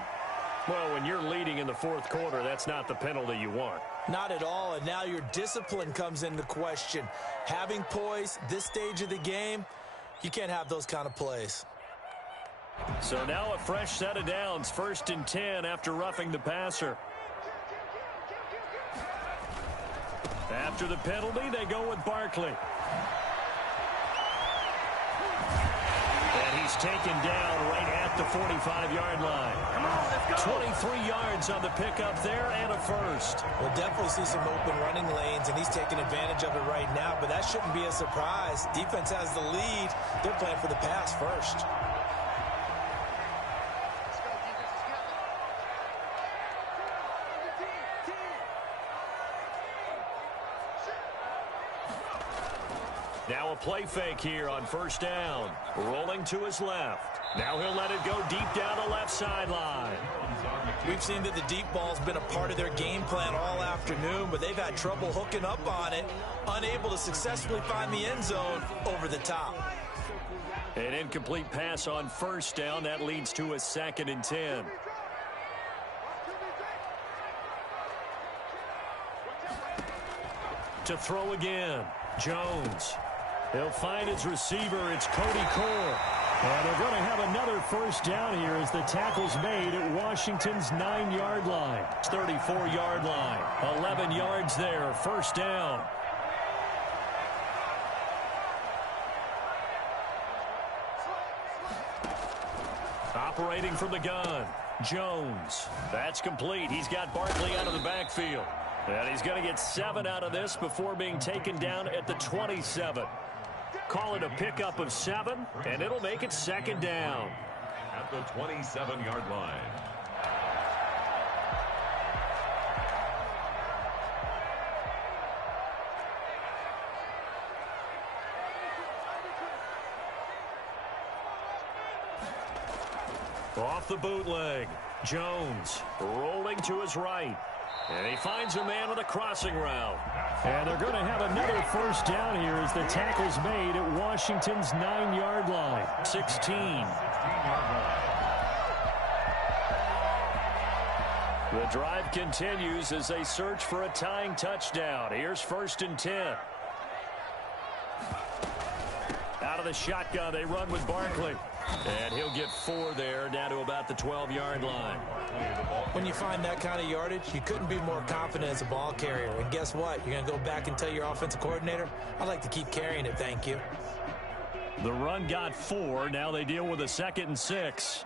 Well, when you're leading in the 4th quarter, that's not the penalty you want. Not at all, and now your discipline comes into question. Having poise this stage of the game, you can't have those kind of plays. So now a fresh set of downs, 1st and 10 after roughing the passer. After the penalty, they go with Barkley. And he's taken down right at the 45-yard line. 23 yards on the pickup there and a first. We'll definitely see some open running lanes, and he's taking advantage of it right now, but that shouldn't be a surprise. Defense has the lead. They're playing for the pass first. Now a play fake here on 1st down. Rolling to his left. Now he'll let it go deep down the left sideline. We've seen that the deep ball's been a part of their game plan all afternoon, but they've had trouble hooking up on it, unable to successfully find the end zone over the top. An incomplete pass on 1st down. That leads to a 2nd and 10. To throw again. Jones. He'll find his receiver. It's Cody Cole. And they're going to have another 1st down here as the tackle's made at Washington's 9-yard line. 34-yard line. 11 yards there. 1st down. Operating from the gun. Jones. That's complete. He's got Barkley out of the backfield. And he's going to get 7 out of this before being taken down at the 27. Call it a pickup of 7, and it'll make it 2nd down. At the 27-yard line. Off the bootleg. Jones rolling to his right. And he finds a man on a crossing route. And they're going to have another 1st down here as the tackle's made at Washington's 9-yard line. 16. The drive continues as they search for a tying touchdown. Here's 1st and 10. Out of the shotgun, they run with Barkley. And he'll get 4 there, down to about the 12-yard line. When you find that kind of yardage, you couldn't be more confident as a ball carrier. And guess what? You're going to go back and tell your offensive coordinator, I'd like to keep carrying it, thank you. The run got 4. Now they deal with a 2nd and 6.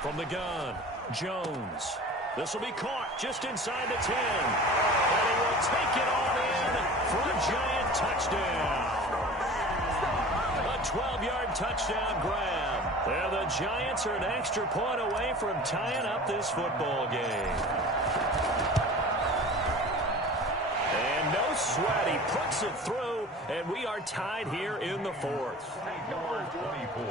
From the gun, Jones. This will be caught just inside the 10. will take it all in for a giant touchdown. A 12-yard touchdown grab. And the Giants are an extra point away from tying up this football game. And no sweat. He puts it through, and we are tied here in the fourth. Number 24.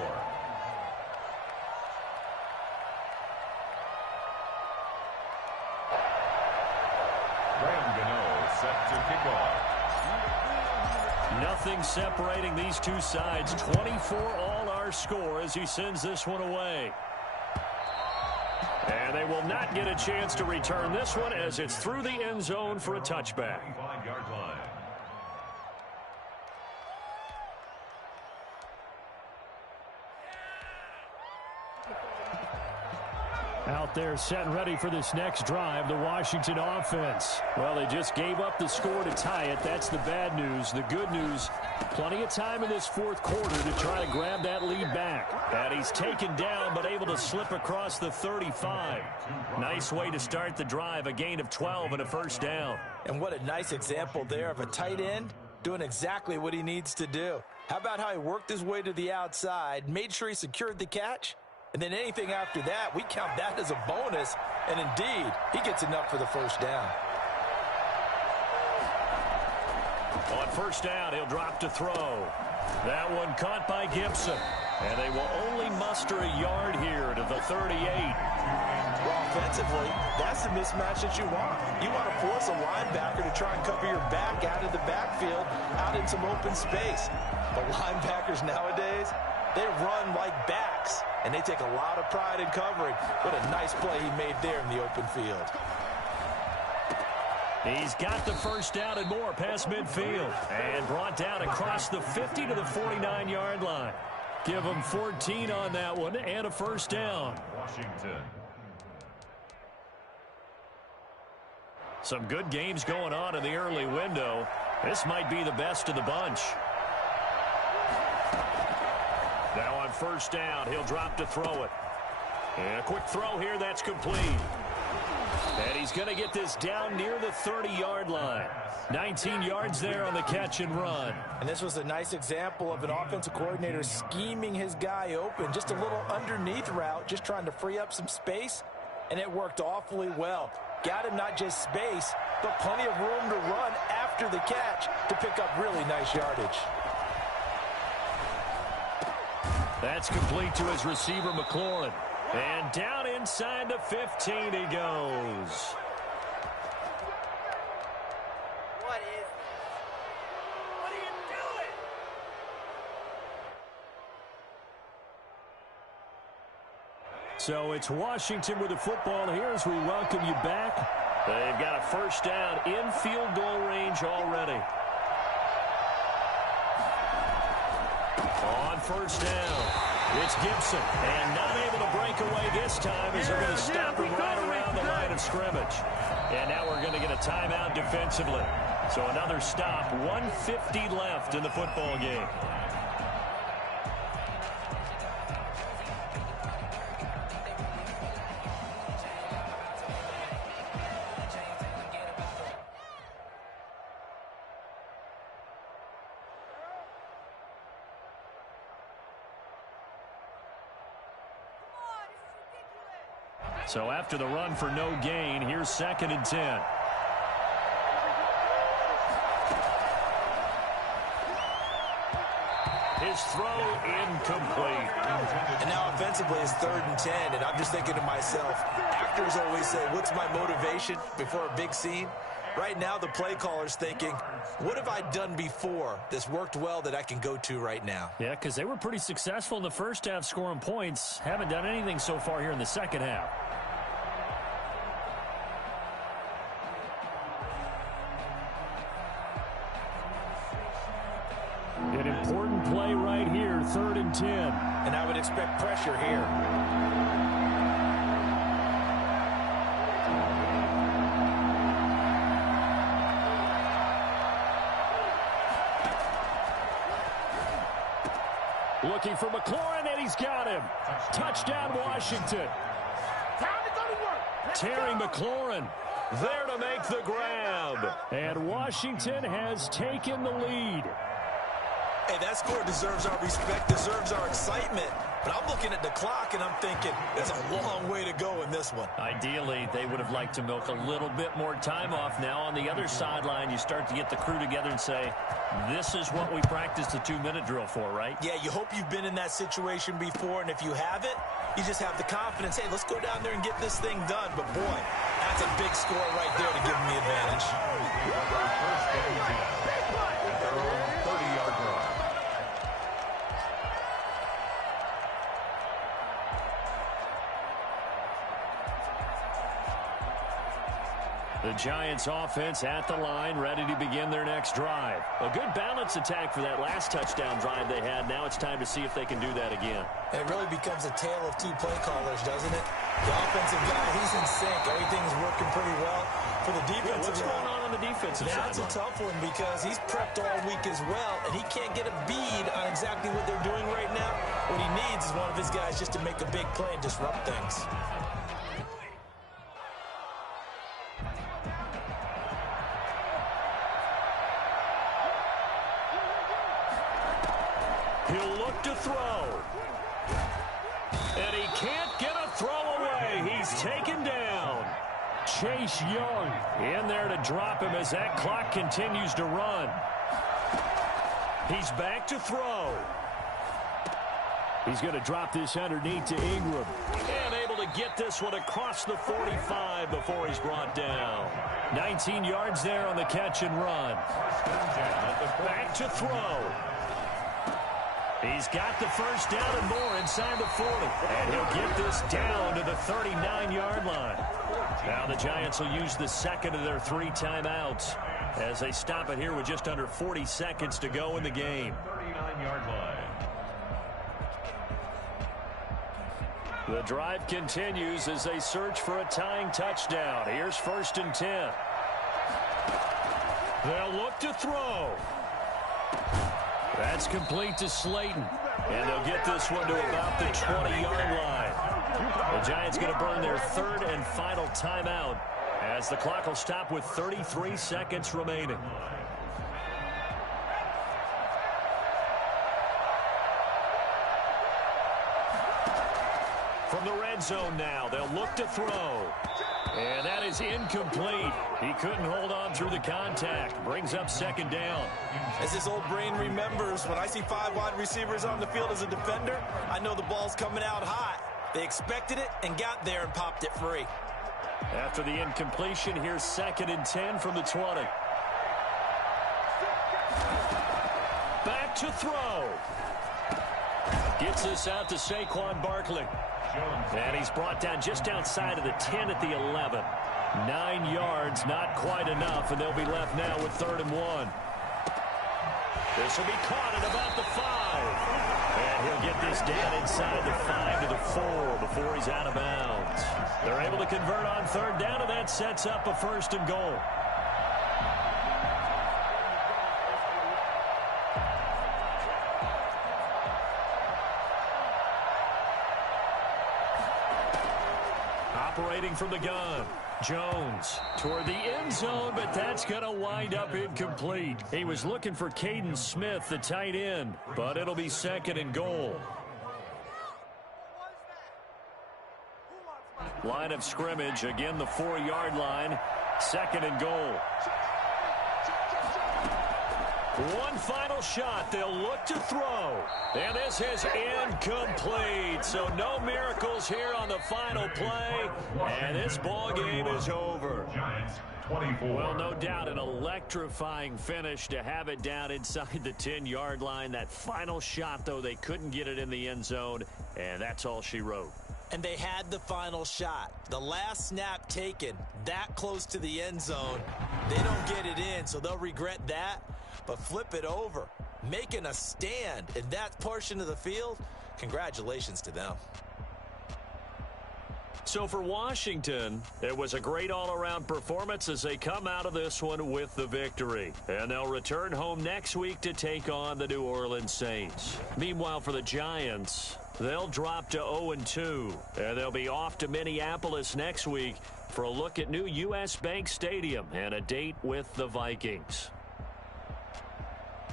XnO set to kick off. Nothing separating these two sides. 24 all our score as he sends this one away. And they will not get a chance to return this one as it's through the end zone for a touchback. 5-yard line. Out there set and ready for this next drive, the Washington offense. Well, they just gave up the score to tie it. That's the bad news. The good news, plenty of time in this fourth quarter to try to grab that lead back. And he's taken down but able to slip across the 35. Nice way to start the drive, a gain of 12 and a first down. And what a nice example there of a tight end doing exactly what he needs to do. How about how he worked his way to the outside, made sure he secured the catch? And then anything after that, we count that as a bonus. And indeed, he gets enough for the first down. On first down, he'll drop to throw. That one caught by Gibson. And they will only muster a yard here to the 38. Well, offensively, that's the mismatch that you want. You want to force a linebacker to try and cover your back out of the backfield, out in some open space. But linebackers nowadays, they run like backs, and they take a lot of pride in covering. What a nice play he made there in the open field. He's got the first down and more past midfield. And brought down across the 50 to the 49-yard line. Give him 14 on that one and a first down. Washington. Some good games going on in the early window. This might be the best of the bunch. Now on first down, he'll drop to throw it. And a quick throw here, that's complete. And he's going to get this down near the 30-yard line. 19 yards there on the catch and run. And this was a nice example of an offensive coordinator scheming his guy open. Just a little underneath route, just trying to free up some space. And it worked awfully well. Got him not just space, but plenty of room to run after the catch to pick up really nice yardage. That's complete to his receiver, McLaurin. And down inside the 15 he goes. What is this? What are you doing? So it's Washington with the football here as we welcome you back. They've got a first down in field goal range already. On first down, it's Gibson, and not able to break away this time as they're going to stop him right around the line of scrimmage. And now we're going to get a timeout defensively. So another stop, 1:50 left in the football game. So after the run for no gain, here's 2nd and 10. His throw incomplete. And now offensively it's 3rd and 10, and I'm just thinking to myself, actors always say, what's my motivation before a big scene? Right now the play caller's thinking, what have I done before that's worked well that I can go to right now? Yeah, because they were pretty successful in the first half scoring points. Haven't done anything so far here in the second half. An important play right here, 3rd and 10. And I would expect pressure here. Looking for McLaurin, and he's got him. Touchdown, Washington. Time to go to work. Terry McLaurin there to make the grab. And Washington has taken the lead. Hey, that score deserves our respect, deserves our excitement. But I'm looking at the clock, and I'm thinking, there's a long way to go in this one. Ideally, they would have liked to milk a little bit more time off. Now, on the other sideline, you start to get the crew together and say, this is what we practiced the 2-minute drill for, right? Yeah, you hope you've been in that situation before, and if you haven't, you just have the confidence, hey, let's go down there and get this thing done. But, boy, that's a big score right there to give them the advantage. First and 10 at their own 30-yard line. The Giants offense at the line, ready to begin their next drive. A good balance attack for that last touchdown drive they had. Now it's time to see if they can do that again. It really becomes a tale of two play callers, doesn't it? The offensive guy, he's in sync. Everything's working pretty well. For the defensive What's going on the defensive side? That's a tough one because he's prepped all week as well, and he can't get a bead on exactly what they're doing right now. What he needs is one of his guys just to make a big play and disrupt things. He'll look to throw. And he can't get a throw away. He's taken down. Chase Young in there to drop him as that clock continues to run. He's back to throw. He's going to drop this underneath to Ingram. And able to get this one across the 45 before he's brought down. 19 yards there on the catch and run. Back to throw. He's got the first down and more inside the 40. And he'll get this down to the 39-yard line. Now the Giants will use the second of their 3 timeouts as they stop it here with just under 40 seconds to go in the game. 39-yard line. The drive continues as they search for a tying touchdown. Here's 1st and 10. They'll look to throw. That's complete to Slayton. And they'll get this one to about the 20-yard line. The Giants going to burn their 3rd and final timeout as the clock will stop with 33 seconds remaining. From the red zone now, they'll look to throw. And that is incomplete. He couldn't hold on through the contact. Brings up 2nd down. As this old brain remembers, when I see 5 wide receivers on the field as a defender, I know the ball's coming out hot. They expected it and got there and popped it free. After the incompletion, here's 2nd and 10 from the 20. Back to throw. Gets this out to Saquon Barkley. And he's brought down just outside of the 10 at the 11. 9 yards, not quite enough, and they'll be left now with 3rd and 1. This will be caught at about the 5. And he'll get this down inside the 5 to the 4 before he's out of bounds. They're able to convert on 3rd down, and that sets up a 1st and goal. Operating from the gun. Jones toward the end zone, but that's going to wind up incomplete. He was looking for Caden Smith, the tight end, but it'll be 2nd and goal. Line of scrimmage, again the 4-yard line, 2nd and goal. One final shot. They'll look to throw. And this is incomplete. So no miracles here on the final play. And this ball game is over. Giants 24. Well, no doubt an electrifying finish to have it down inside the 10-yard line. That final shot, though, they couldn't get it in the end zone. And that's all she wrote. And they had the final shot. The last snap taken that close to the end zone. They don't get it in, so they'll regret that. But flip it over, making a stand in that portion of the field, congratulations to them. So for Washington, it was a great all-around performance as they come out of this one with the victory. And they'll return home next week to take on the New Orleans Saints. Meanwhile, for the Giants, They'll drop to 0-2, and they'll be off to Minneapolis next week for a look at new U.S. Bank Stadium and a date with the Vikings.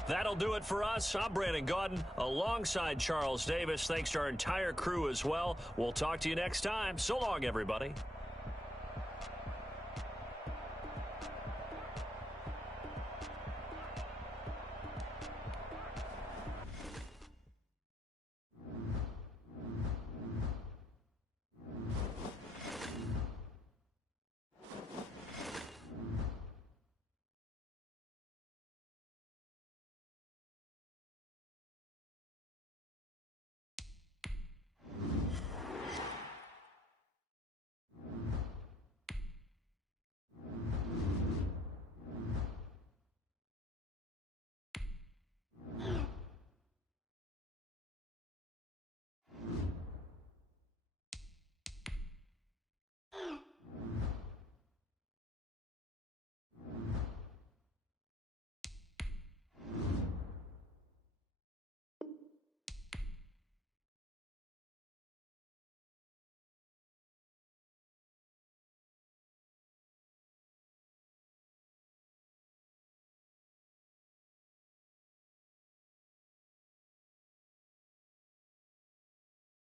That'll do it for us. I'm Brandon Gaudin alongside Charles Davis. Thanks to our entire crew as well. We'll talk to you next time. So long, everybody.